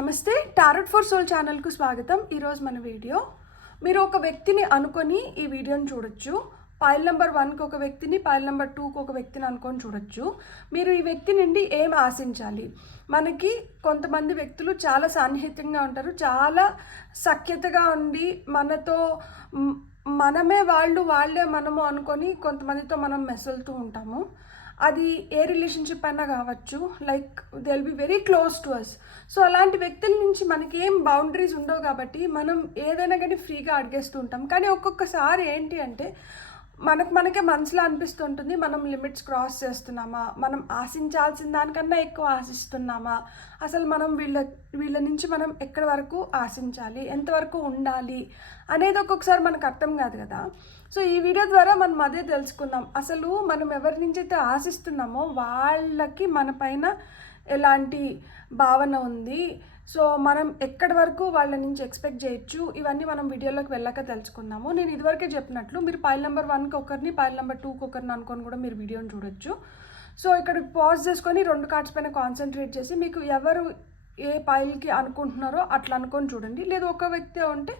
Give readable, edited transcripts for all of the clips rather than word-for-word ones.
నమస్తే, tarot for soul ఛానల్కు స్వాగతం. ఈరోజు మన వీడియో, మీరు ఒక వ్యక్తిని అనుకొని ఈ వీడియోని చూడొచ్చు. పైల్ నెంబర్ 1కి ఒక వ్యక్తిని, పైల్ నెంబర్ 2కి ఒక వ్యక్తిని అనుకొని చూడొచ్చు. మీరు ఈ వ్యక్తి నుండి ఏం ఆశించాలి? మనకి కొంతమంది వ్యక్తులు చాలా సాన్నిహిత్యంగా ఉంటారు, చాలా సఖ్యతగా ఉండి మనతో మనమే వాళ్ళే మనము అనుకొని కొంతమందితో మనం మెసులుతూ ఉంటాము. అది ఏ రిలేషన్షిప్ అయినా కావచ్చు, like they will be very close to us. So అలాంటి వ్యక్తుల నుంచి మనకి ఏం బౌండరీస్ ఉండవు కాబట్టి మనం ఏదైనా కానీ ఫ్రీగా అడిగేస్తూ ఉంటాం. కానీ ఒక్కొక్కసారి ఏంటి అంటే మనకే మనసులో అనిపిస్తుంటుంది, మనం లిమిట్స్ క్రాస్ చేస్తున్నామా, మనం ఆశించాల్సిన దానికన్నా ఎక్కువ ఆశిస్తున్నామా, అసలు మనం వీళ్ళ నుంచి మనం ఎక్కడి వరకు ఆశించాలి, ఎంతవరకు ఉండాలి అనేది ఒక్కొక్కసారి మనకు అర్థం కాదు కదా. సో ఈ వీడియో ద్వారా మనం అదే తెలుసుకుందాం. అసలు మనం ఎవరి నుంచి అయితే ఆశిస్తున్నామో వాళ్ళకి మన పైన ఎలాంటి భావన ఉంది, సో మనం ఎక్కడి వరకు వాళ్ళ నుంచి ఎక్స్పెక్ట్ చేయొచ్చు, ఇవన్నీ మనం వీడియోలోకి వెళ్ళాక తెలుసుకుందాము. నేను ఇదివరకే చెప్పినట్లు మీరు పైల్ నెంబర్ 1కి ఒకరిని, పైల్ నెంబర్ 2కి ఒకరిని అనుకొని కూడా మీరు వీడియోని చూడొచ్చు. సో ఇక్కడ పాజ్ చేసుకొని 2 కార్డ్స్ పైన కాన్సన్ట్రేట్ చేసి మీకు ఎవరు ఏ పైల్కి అనుకుంటున్నారో అట్లా అనుకొని చూడండి. లేదు ఒక వ్యక్తి ఉంటే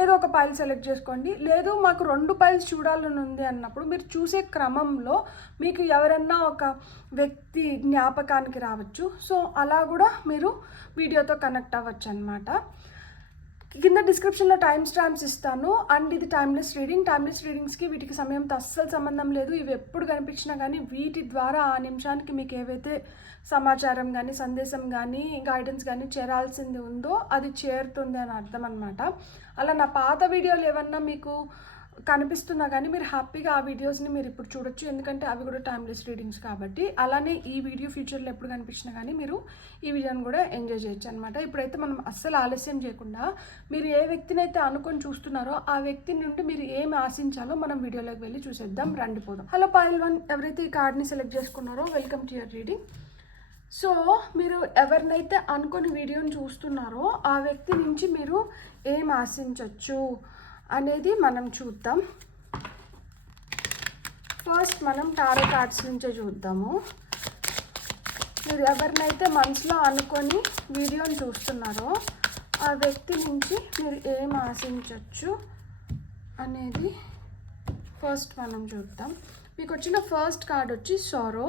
ఏదో ఒక పైల్ సెలెక్ట్ చేసుకోండి. లేదు మాకు 2 పైల్స్ చూడాలని ఉంది అన్నప్పుడు మీరు చూసే క్రమంలో మీకు ఎవరన్నా ఒక వ్యక్తి జ్ఞాపకానికి రావచ్చు. సో అలా కూడా మీరు వీడియోతో కనెక్ట్ అవ్వచ్చు అనమాట. కింద డిస్క్రిప్షన్లో టైమ్ స్టాంప్స్ ఇస్తాను. అండ్ ఇది టైమ్లెస్ రీడింగ్స్కి వీటికి సమయంతో అస్సలు సంబంధం లేదు. ఇవి ఎప్పుడు కనిపించినా కానీ వీటి ద్వారా ఆ నిమిషానికి మీకు ఏవైతే సమాచారం కానీ, సందేశం కానీ, గైడెన్స్ కానీ చేరాల్సింది ఉందో అది చేరుతుంది అని అర్థం అనమాట. అలా నా పాత వీడియోలు ఏమన్నా మీకు కనిపిస్తున్నా కానీ మీరు హ్యాపీగా ఆ వీడియోస్ని మీరు ఇప్పుడు చూడొచ్చు, ఎందుకంటే అవి కూడా టైమ్లెస్ రీడింగ్స్ కాబట్టి. అలానే ఈ వీడియో ఫ్యూచర్లో ఎప్పుడు కనిపించినా కానీ మీరు ఈ వీడియోని కూడా ఎంజాయ్ చేయొచ్చు అనమాట. ఇప్పుడైతే మనం అస్సలు ఆలస్యం చేయకుండా మీరు ఏ వ్యక్తిని అయితే అనుకొని చూస్తున్నారో ఆ వ్యక్తి నుండి మీరు ఏమి ఆశించాలో మనం వీడియోలోకి వెళ్ళి చూసేద్దాం, రండిపోదాం. హలో పైల్ 1, ఎవరైతే ఈ కార్డ్ని సెలెక్ట్ చేసుకున్నారో welcome to your reading. So మీరు ఎవరినైతే అనుకొని వీడియోని చూస్తున్నారో ఆ వ్యక్తి నుంచి మీరు ఏం ఆశించవచ్చు అనేది మనం చూద్దాం. ఫస్ట్ మనం టారో కార్డ్స్ నుంచే చూద్దాము. మీరు ఎవరినైతే మనసులో అనుకొని వీడియోని చూస్తున్నారో ఆ వ్యక్తి నుంచి మీరు ఏం ఆశించవచ్చు అనేది ఫస్ట్ మనం చూద్దాం. మీకు వచ్చిన ఫస్ట్ కార్డ్ వచ్చి సారో,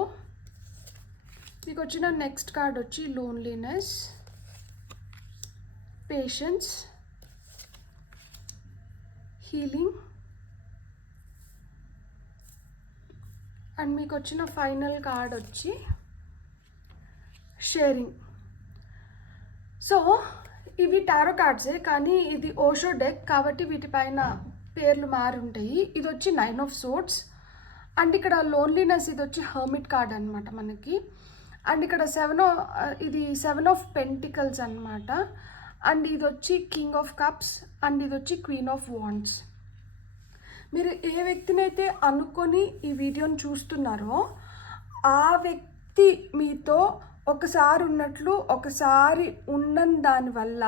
మీకు వచ్చిన నెక్స్ట్ కార్డ్ వచ్చి లోన్లీనెస్, పేషెన్స్, హీలింగ్, అండ్ మీకు వచ్చిన ఫైనల్ కార్డ్ వచ్చి షేరింగ్. సో ఇవి టారో కార్డ్సే, కానీ ఇది ఓషో డెక్ కాబట్టి వీటిపైన పేర్లు మారి ఉంటాయి. ఇది వచ్చి 9 ఆఫ్ సోర్డ్స్, అండ్ ఇక్కడ లోన్లీనెస్ ఇది వచ్చి హర్మిట్ కార్డ్ అనమాట మనకి. అండ్ ఇక్కడ ఇది 7 ఆఫ్ పెంటికల్స్ అనమాట. అండ్ ఇది వచ్చి కింగ్ ఆఫ్ కప్స్, అండ్ ఇది వచ్చి క్వీన్ ఆఫ్ వాండ్స్. మీరు ఏ వ్యక్తిని అయితే అనుకొని ఈ వీడియోని చూస్తున్నారో ఆ వ్యక్తి మీతో ఒకసారి ఉన్నట్లు ఒకసారి ఉండని దానివల్ల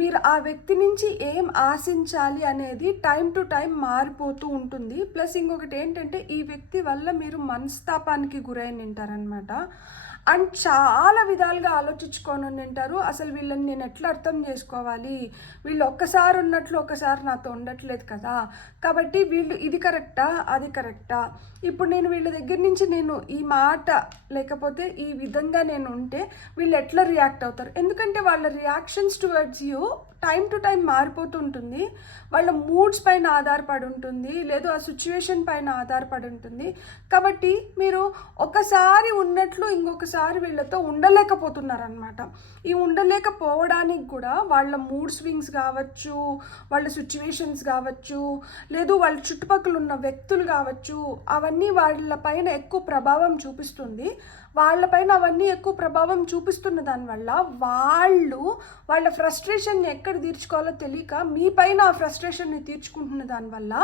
మీరు ఆ వ్యక్తి నుంచి ఏం ఆశించాలి అనేది టైం టు టైం మారిపోతూ ఉంటుంది. ప్లస్ ఇంకొకటి ఏంటంటే ఈ వ్యక్తి వల్ల మీరు మనస్తాపానికి గురైన ఉంటారనమాట. అండ్ చాలా విధాలుగా ఆలోచించుకొని ఉంటారు, అసలు వీళ్ళని నేను ఎట్లా అర్థం చేసుకోవాలి, వీళ్ళు ఒక్కసారి ఉన్నట్లు ఒకసారి నాతో ఉండట్లేదు కదా, కాబట్టి వీళ్ళు ఇది కరెక్టా అది కరెక్టా, ఇప్పుడు నేను వీళ్ళ దగ్గర నుంచి నేను ఈ మాట లేకపోతే ఈ విధంగా నేను ఉంటే వీళ్ళు ఎట్లా రియాక్ట్ అవుతారు, ఎందుకంటే వాళ్ళ reactions towards you time to time మారిపోతుంటుంది. వాళ్ళ మూడ్స్ పైన ఆధారపడి ఉంటుంది, లేదు ఆ సిచ్యువేషన్ పైన ఆధారపడి ఉంటుంది. కాబట్టి మీరు ఒకసారి ఉన్నట్లు ఇంకొకసారి వీళ్ళతో ఉండలేకపోతున్నారనమాట. ఈ ఉండలేకపోవడానికి కూడా వాళ్ళ మూడ్ స్వింగ్స్ కావచ్చు, వాళ్ళ సిచ్యువేషన్స్ కావచ్చు, లేదు వాళ్ళ చుట్టుపక్కల ఉన్న వ్యక్తులు కావచ్చు, అవన్నీ వాళ్ళ పైన ఎక్కువ ప్రభావం చూపిస్తుంది. వాళ్ళపైన అవన్నీ ఎక్కువ ప్రభావం చూపిస్తున్న దానివల్ల వాళ్ళ ఫ్రస్ట్రేషన్ని ఎక్కడ తీర్చుకోవాలో తెలియక మీ పైన ఆ ఫ్రస్ట్రేషన్ని తీర్చుకుంటున్న దానివల్ల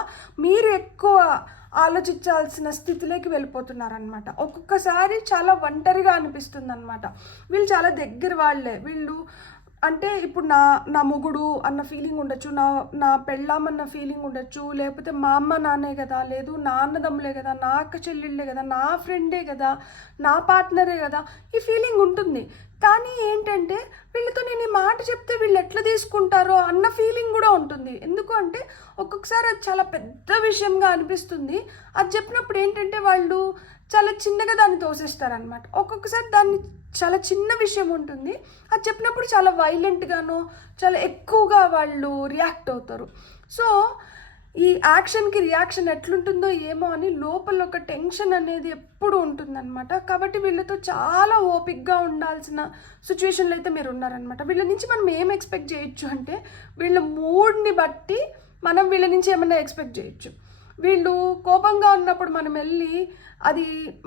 మీరు ఎక్కువ ఆలోచించాల్సిన స్థితిలోకి వెళ్ళిపోతున్నారనమాట. ఒక్కొక్కసారి చాలా ఒంటరిగా అనిపిస్తుంది అనమాట. వీళ్ళు చాలా దగ్గర వాళ్ళే, వీళ్ళు అంటే ఇప్పుడు నా మొగుడు అన్న ఫీలింగ్ ఉండొచ్చు, నా పెళ్ళాం అన్న ఫీలింగ్ ఉండొచ్చు, లేకపోతే మా అమ్మ నాన్నే కదా, లేదు నా అన్నదమ్ములే కదా, నా అక్క చెల్లెళ్ళే కదా, నా ఫ్రెండే కదా, నా పార్ట్నరే కదా, ఈ ఫీలింగ్ ఉంటుంది. కానీ ఏంటంటే వీళ్ళతో నేను ఈ మాట చెప్తే వీళ్ళు ఎట్లా తీసుకుంటారో అన్న ఫీలింగ్ కూడా ఉంటుంది. ఎందుకు అంటే ఒక్కొక్కసారి అది చాలా పెద్ద విషయంగా అనిపిస్తుంది. అది చెప్పినప్పుడు ఏంటంటే వాళ్ళు చాలా చిన్నగా దాన్ని తోసేస్తారనమాట. ఒక్కొక్కసారి దాన్ని చాలా చిన్న విషయం ఉంటుంది, అది చెప్పినప్పుడు చాలా వైలెంట్గానో చాలా ఎక్కువగా వాళ్ళు రియాక్ట్ అవుతారు. సో ఈ యాక్షన్కి రియాక్షన్ ఎట్లుంటుందో ఏమో అని లోపల ఒక టెన్షన్ అనేది ఎప్పుడు ఉంటుందన్నమాట. కాబట్టి వీళ్ళతో చాలా ఓపిక్గా ఉండాల్సిన సిచ్యువేషన్లో అయితే మీరు ఉన్నారనమాట. వీళ్ళ నుంచి మనం ఏం ఎక్స్పెక్ట్ చేయొచ్చు అంటే వీళ్ళ మూడ్ని బట్టి మనం వీళ్ళ నుంచి ఏమన్నా ఎక్స్పెక్ట్ చేయొచ్చు. వీళ్ళు కోపంగా ఉన్నప్పుడు మనం వెళ్ళి అది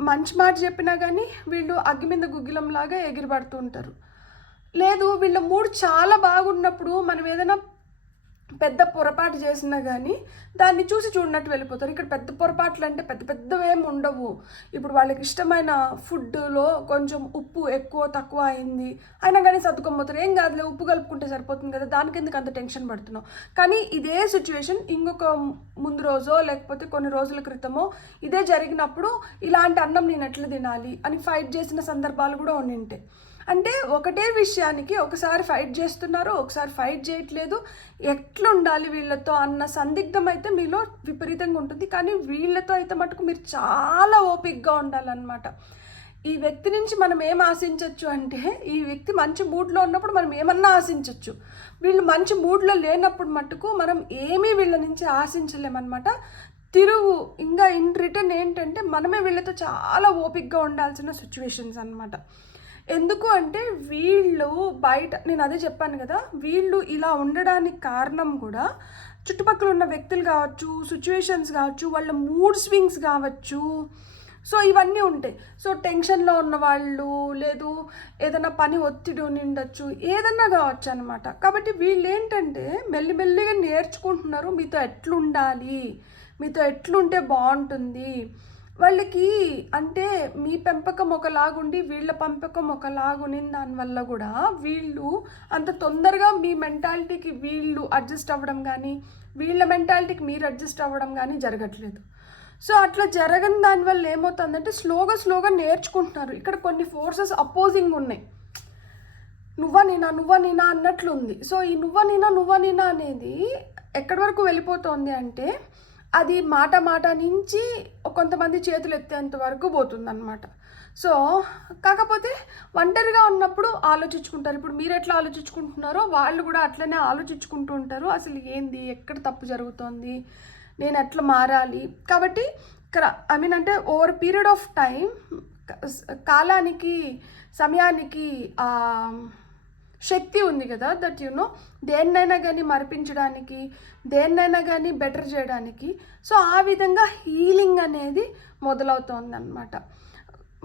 మంచి మాట చెప్పినా కానీ వీళ్ళు అగ్గి మీద గుగ్గిలంలాగా ఎగిరిపడుతూ ఉంటారు. లేదు వీళ్ళ మూడ్ చాలా బాగున్నప్పుడు మనం ఏదైనా పెద్ద పొరపాటు చేసినా కానీ దాన్ని చూసి చూడనట్టు వెళ్ళిపోతారు. ఇక్కడ పెద్ద పొరపాట్లు అంటే పెద్ద పెద్దవేమి ఉండవు. ఇప్పుడు వాళ్ళకి ఇష్టమైన ఫుడ్లో కొంచెం ఉప్పు ఎక్కువ తక్కువ అయింది అయినా కానీ సర్దుకోపోతారు, ఏం కాదులే ఉప్పు కలుపుకుంటే సరిపోతుంది కదా, దానికి ఎందుకు అంత టెన్షన్ పడుతున్నావు. కానీ ఇదే సిచ్యువేషన్ ఇంకొక ముందు రోజో లేకపోతే కొన్ని రోజుల క్రితమో ఇదే జరిగినప్పుడు ఇలాంటి అన్నం నేను ఎట్లా తినాలి అని ఫైట్ చేసిన సందర్భాలు కూడా ఉండింటాయి. అంటే ఒకటే విషయానికి ఒకసారి ఫైట్ చేస్తున్నారు, ఒకసారి ఫైట్ చేయట్లేదు, ఎట్లుండాలి వీళ్ళతో అన్న సందిగ్ధం అయితే మీలో విపరీతంగా ఉంటుంది. కానీ వీళ్ళతో అయితే మటుకు మీరు చాలా ఓపిక్గా ఉండాలన్నమాట. ఈ వ్యక్తి నుంచి మనం ఏం ఆశించవచ్చు అంటే ఈ వ్యక్తి మంచి మూడ్లో ఉన్నప్పుడు మనం ఏమన్నా ఆశించవచ్చు. వీళ్ళు మంచి మూడ్లో లేనప్పుడు మటుకు మనం ఏమీ వీళ్ళ నుంచి ఆశించలేమన్నమాట. తిరుగు ఇంకా ఇన్ రిటర్న్ ఏంటంటే మనమే వీళ్ళతో చాలా ఓపిక్గా ఉండాల్సిన సిచ్యువేషన్స్ అన్నమాట. ఎందుకు అంటే వీళ్ళు బయట నేను అదే చెప్పాను కదా, వీళ్ళు ఇలా ఉండడానికి కారణం కూడా చుట్టుపక్కల ఉన్న వ్యక్తులు కావచ్చు, సిచ్యువేషన్స్ కావచ్చు, వాళ్ళ మూడ్ స్వింగ్స్ కావచ్చు. సో ఇవన్నీ ఉంటాయి. సో టెన్షన్లో ఉన్న వాళ్ళు, లేదు ఏదైనా పని ఒత్తిడి ఉండొచ్చు, ఏదన్నా కావచ్చు అనమాట. కాబట్టి వీళ్ళు ఏంటంటే మెల్లిమెల్లిగా నేర్చుకుంటున్నారు మీతో ఎట్లుండాలి, మీతో ఎట్లుంటే బాగుంటుంది. వాళ్ళకి అంటే మీ పెంపకం ఒకలాగుండి వీళ్ళ పెంపకం ఒకలాగుని దానివల్ల కూడా వీళ్ళు అంత తొందరగా మీ మెంటాలిటీకి వీళ్ళు అడ్జస్ట్ అవ్వడం కానీ వీళ్ళ మెంటాలిటీకి మీరు అడ్జస్ట్ అవ్వడం కానీ జరగట్లేదు. సో అట్లా జరగని దానివల్ల ఏమవుతుందంటే స్లోగా నేర్చుకుంటున్నారు. ఇక్కడ కొన్ని ఫోర్సెస్ అపోజింగ్ ఉన్నాయి, నువ్వా నేనా అన్నట్లుంది. సో ఈ నువ్వా నేనా అనేది ఎక్కడి వరకు వెళ్ళిపోతుంది అంటే అది మాట నుంచి కొంతమంది చేతులు ఎత్తేంత వరకు పోతుందన్నమాట. సో కాకపోతే ఒంటరిగా ఉన్నప్పుడు ఆలోచించుకుంటారు. ఇప్పుడు మీరు ఎట్లా ఆలోచించుకుంటున్నారో వాళ్ళు కూడా అట్లనే ఆలోచించుకుంటూ ఉంటారు. అసలు ఏంది, ఎక్కడ తప్పు జరుగుతోంది, నేను ఎట్లా మారాలి. కాబట్టి ఇక్కడ అంటే ఓవర్ పీరియడ్ ఆఫ్ టైం కాలానికి సమయానికి శక్తి ఉంది కదా, దట్ దేన్నైనా కానీ మరిపించడానికి, దేన్నైనా కానీ బెటర్ చేయడానికి. సో ఆ విధంగా హీలింగ్ అనేది మొదలవుతుంది అన్నమాట.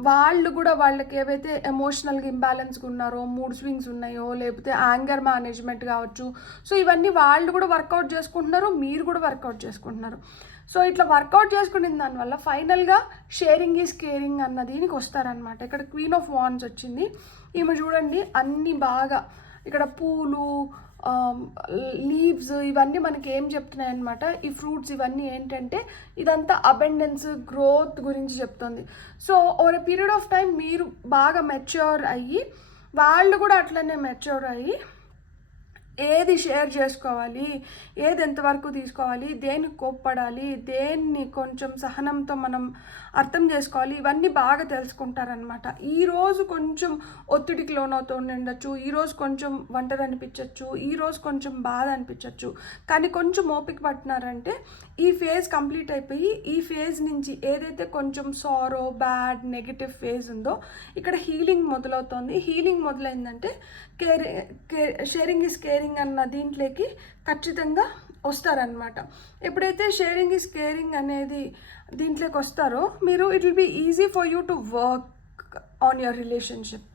వాళ్ళు కూడా వాళ్ళకి ఏవైతే ఎమోషనల్గా ఇంబ్యాలెన్స్గా ఉన్నారో, మూడ్ స్వింగ్స్ ఉన్నాయో, లేకపోతే యాంగర్ మేనేజ్మెంట్ కావచ్చు, సో ఇవన్నీ వాళ్ళు కూడా వర్కౌట్ చేసుకుంటున్నారు, మీరు కూడా వర్కౌట్ చేసుకుంటున్నారు. సో ఇట్లా వర్కౌట్ చేసుకునే దానివల్ల ఫైనల్గా షేరింగ్ ఈజ్ కేరింగ్ అన్న దీనికి వస్తారనమాట. ఇక్కడ క్వీన్ ఆఫ్ వాండ్స్ వచ్చింది. ఈమె చూడండి అన్నీ బాగా ఇక్కడ పూలు, లీవ్స్ ఇవన్నీ మనకి ఏం చెప్తున్నాయి అనమాట. ఈ ఫ్రూట్స్ ఇవన్నీ ఏంటంటే ఇదంతా అబెండెన్స్, గ్రోత్ గురించి చెప్తుంది. So over a period of time మీరు బాగా మెచ్యూర్ అయ్యి వాళ్ళు కూడా అట్లనే మెచ్యూర్ అయ్యి ఏది షేర్ చేసుకోవాలి, ఏది ఎంతవరకు తీసుకోవాలి, దేనికి కోప్పడాలి, దేన్ని కొంచెం సహనంతో మనం అర్థం చేసుకోవాలి, ఇవన్నీ బాగా తెలుసుకుంటారనమాట. ఈరోజు కొంచెం ఒత్తిడికి లోనవుతూ ఉండొచ్చు, ఈరోజు కొంచెం ఒంటరి అనిపించవచ్చు, ఈరోజు కొంచెం బాధ అనిపించవచ్చు. కానీ కొంచెం ఓపిక పట్టినారంటే ఈ ఫేజ్ కంప్లీట్ అయిపోయి ఈ ఫేజ్ నుంచి ఏదైతే కొంచెం సారో, బ్యాడ్, నెగిటివ్ ఫేజ్ ఉందో ఇక్కడ హీలింగ్ మొదలవుతుంది. హీలింగ్ మొదలైందంటే షేరింగ్ ఈజ్ కేరింగ్ అన్న దీంట్లోకి ఖచ్చితంగా వస్తారనమాట. ఎప్పుడైతే షేరింగ్ ఈజ్ కేరింగ్ అనేది దీంట్లోకి వస్తారో మీరు it will be easy for you to work on your relationship.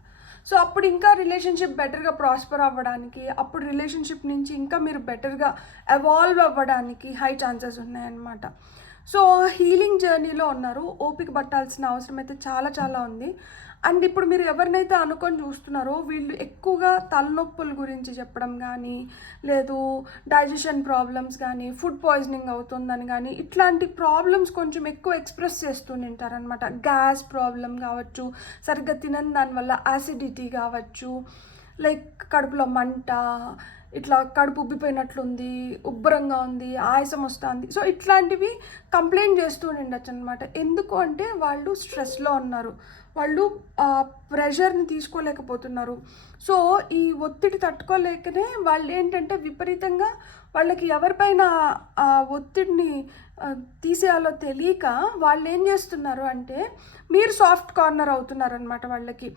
So అప్పుడు ఇంకా రిలేషన్షిప్ బెటర్గా ప్రాస్పర్ అవ్వడానికి, అప్పుడు రిలేషన్షిప్ నుంచి ఇంకా మీరు బెటర్గా ఎవాల్వ్ అవ్వడానికి హై ఛాన్సెస్ ఉన్నాయన్నమాట. సో హీలింగ్ జర్నీలో ఉన్నారు, ఓపిక పట్టాల్సిన అవసరం అయితే చాలా ఉంది. అండ్ ఇప్పుడు మీరు ఎవరినైతే అనుకొని చూస్తున్నారో వీళ్ళు ఎక్కువగా తలనొప్పుల గురించి చెప్పడం కానీ, లేదు డైజెషన్ ప్రాబ్లమ్స్ కానీ, ఫుడ్ పాయిజనింగ్ అవుతుందని కానీ, ఇట్లాంటి ప్రాబ్లమ్స్ కొంచెం ఎక్కువ ఎక్స్ప్రెస్ చేస్తుంటారనమాట. గ్యాస్ ప్రాబ్లం కావచ్చు, సరిగ్గా తినని దానివల్ల యాసిడిటీ కావచ్చు, లైక్ కడుపులో మంట, ఇట్లా కడుపు ఉబ్బిపోయినట్లుంది, ఉబ్బరంగా ఉంది, ఆయాసం వస్తుంది. సో ఇట్లాంటివి కంప్లైంట్ చేస్తూ ఉండొచ్చు అనమాట. ఎందుకు అంటే వాళ్ళు స్ట్రెస్లో ఉన్నారు, వాళ్ళు ప్రెషర్ని తీసుకోలేకపోతున్నారు. సో ఈ ఒత్తిడి తట్టుకోలేకనే వాళ్ళు ఏంటంటే విపరీతంగా వాళ్ళకి ఎవరిపైన ఆ ఒత్తిడిని తీసేయాలో తెలియక వాళ్ళు ఏం చేస్తున్నారు అంటే మీరు సాఫ్ట్ కార్నర్ అవుతున్నారనమాట. వాళ్ళకి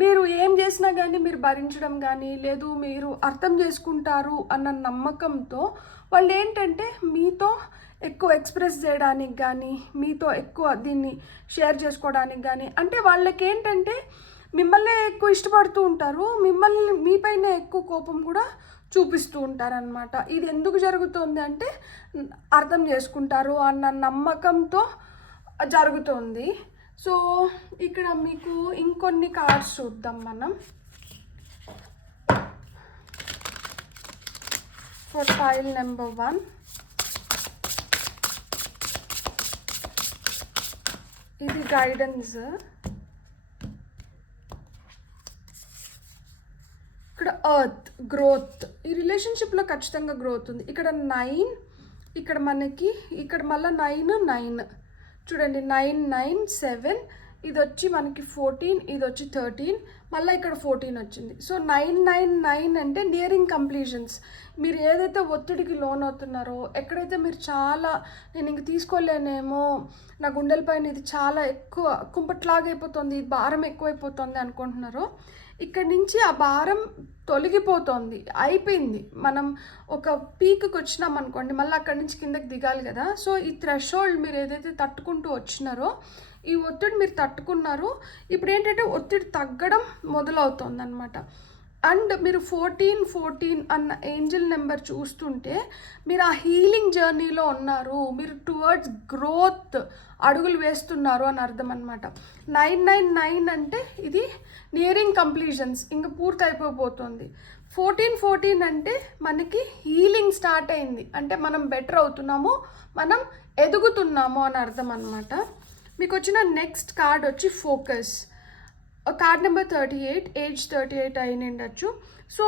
మీరు ఏం చేసినా కానీ మీరు భరించడం కానీ, లేదు మీరు అర్థం చేసుకుంటారు అన్న నమ్మకంతో వాళ్ళు ఏంటంటే మీతో ఎక్కువ ఎక్స్ప్రెస్ చేయడానికి కానీ, మీతో ఎక్కువ దీన్ని షేర్ చేసుకోవడానికి కానీ, అంటే వాళ్ళకి ఏంటంటే మిమ్మల్ని ఎక్కువ ఇష్టపడుతూ ఉంటారు, మిమ్మల్ని మీపైన ఎక్కువ కోపం కూడా చూపిస్తూ ఉంటారనమాట. ఇది ఎందుకు జరుగుతుంది అంటే అర్థం చేసుకుంటారు అన్న నమ్మకంతో జరుగుతుంది. సో ఇక్కడ మీకు ఇంకొన్ని కార్డ్స్ చూద్దాం మనం. ఫర్ పైల్ నెంబర్ 1 ఇది గైడెన్స్. ఇక్కడ ఎర్త్, గ్రోత్, ఈ రిలేషన్షిప్లో ఖచ్చితంగా గ్రోత్ ఉంది. ఇక్కడ 9, ఇక్కడ మనకి ఇక్కడ మళ్ళీ 9 చూడండి, 9 9 7, ఇది వచ్చి మనకి 14, ఇది వచ్చి 13, మళ్ళీ ఇక్కడ 14 వచ్చింది. సో 9 9 9 అంటే నియరింగ్ కంప్లీషన్స్. మీరు ఏదైతే ఒత్తిడికి లోన్ అవుతున్నారో, ఎక్కడైతే మీరు చాలా నేను ఇంక తీసుకోలేనేమో, నా గుండెల పైన ఇది చాలా ఎక్కువ కుంపట్లాగైపోతుంది, భారం ఎక్కువైపోతుంది అనుకుంటున్నారో, ఇక్కడి నుంచి ఆ భారం తొలగిపోతుంది, అయిపోయింది. మనం ఒక పీక్కి వచ్చినాం అనుకోండి, మళ్ళీ అక్కడి నుంచి కిందకి దిగాలి కదా. సో ఈ థ్రెషోల్డ్ మీరు ఏదైతే తట్టుకుంటూ వచ్చినారో, ఈ ఒత్తిడి మీరు తట్టుకున్నారు, ఇప్పుడు ఏంటంటే ఒత్తిడి తగ్గడం మొదలవుతుంది అనమాట. అండ్ మీరు 14 14 అన్న ఏంజల్ నెంబర్ చూస్తుంటే మీరు ఆ హీలింగ్ జర్నీలో ఉన్నారు, మీరు టువర్డ్స్ గ్రోత్ అడుగులు వేస్తున్నారు అని అర్థం అనమాట. 9 9 9 అంటే ఇది నియరింగ్ కంప్లీషన్స్, ఇంకా పూర్తి అయిపోతుంది. 14 14 అంటే మనకి హీలింగ్ స్టార్ట్ అయింది, అంటే మనం బెటర్ అవుతున్నాము, మనం ఎదుగుతున్నాము అని అర్థం అనమాట. మీకు వచ్చిన నెక్స్ట్ కార్డ్ వచ్చి ఫోకస్, కార్డ్ నెంబర్ 38, ఏజ్ 38 అయిన ఉండొచ్చు. సో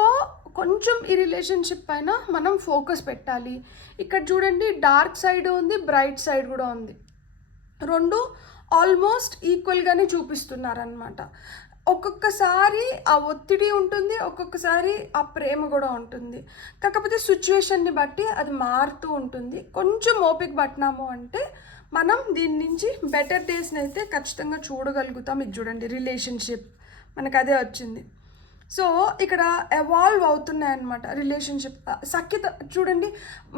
కొంచెం ఈ రిలేషన్షిప్ పైన మనం ఫోకస్ పెట్టాలి. ఇక్కడ చూడండి, డార్క్ సైడ్ ఉంది, బ్రైట్ సైడ్ కూడా ఉంది, రెండు ఆల్మోస్ట్ ఈక్వల్గానే చూపిస్తున్నారనమాట. ఒక్కొక్కసారి ఆ ఒత్తిడి ఉంటుంది, ఒక్కొక్కసారి ఆ ప్రేమ కూడా ఉంటుంది. కాకపోతే సిచ్యువేషన్ని బట్టి అది మారుతూ ఉంటుంది. కొంచెం ఓపిక పట్టినాము అంటే మనం దీని నుంచి బెటర్ డేస్ని అయితే ఖచ్చితంగా చూడగలుగుతాం. ఇది చూడండి, రిలేషన్షిప్ మనకు అదే వచ్చింది. సో ఇక్కడ ఎవాల్వ్ అవుతున్నాయి అన్నమాట రిలేషన్షిప్. సఖ్యత చూడండి,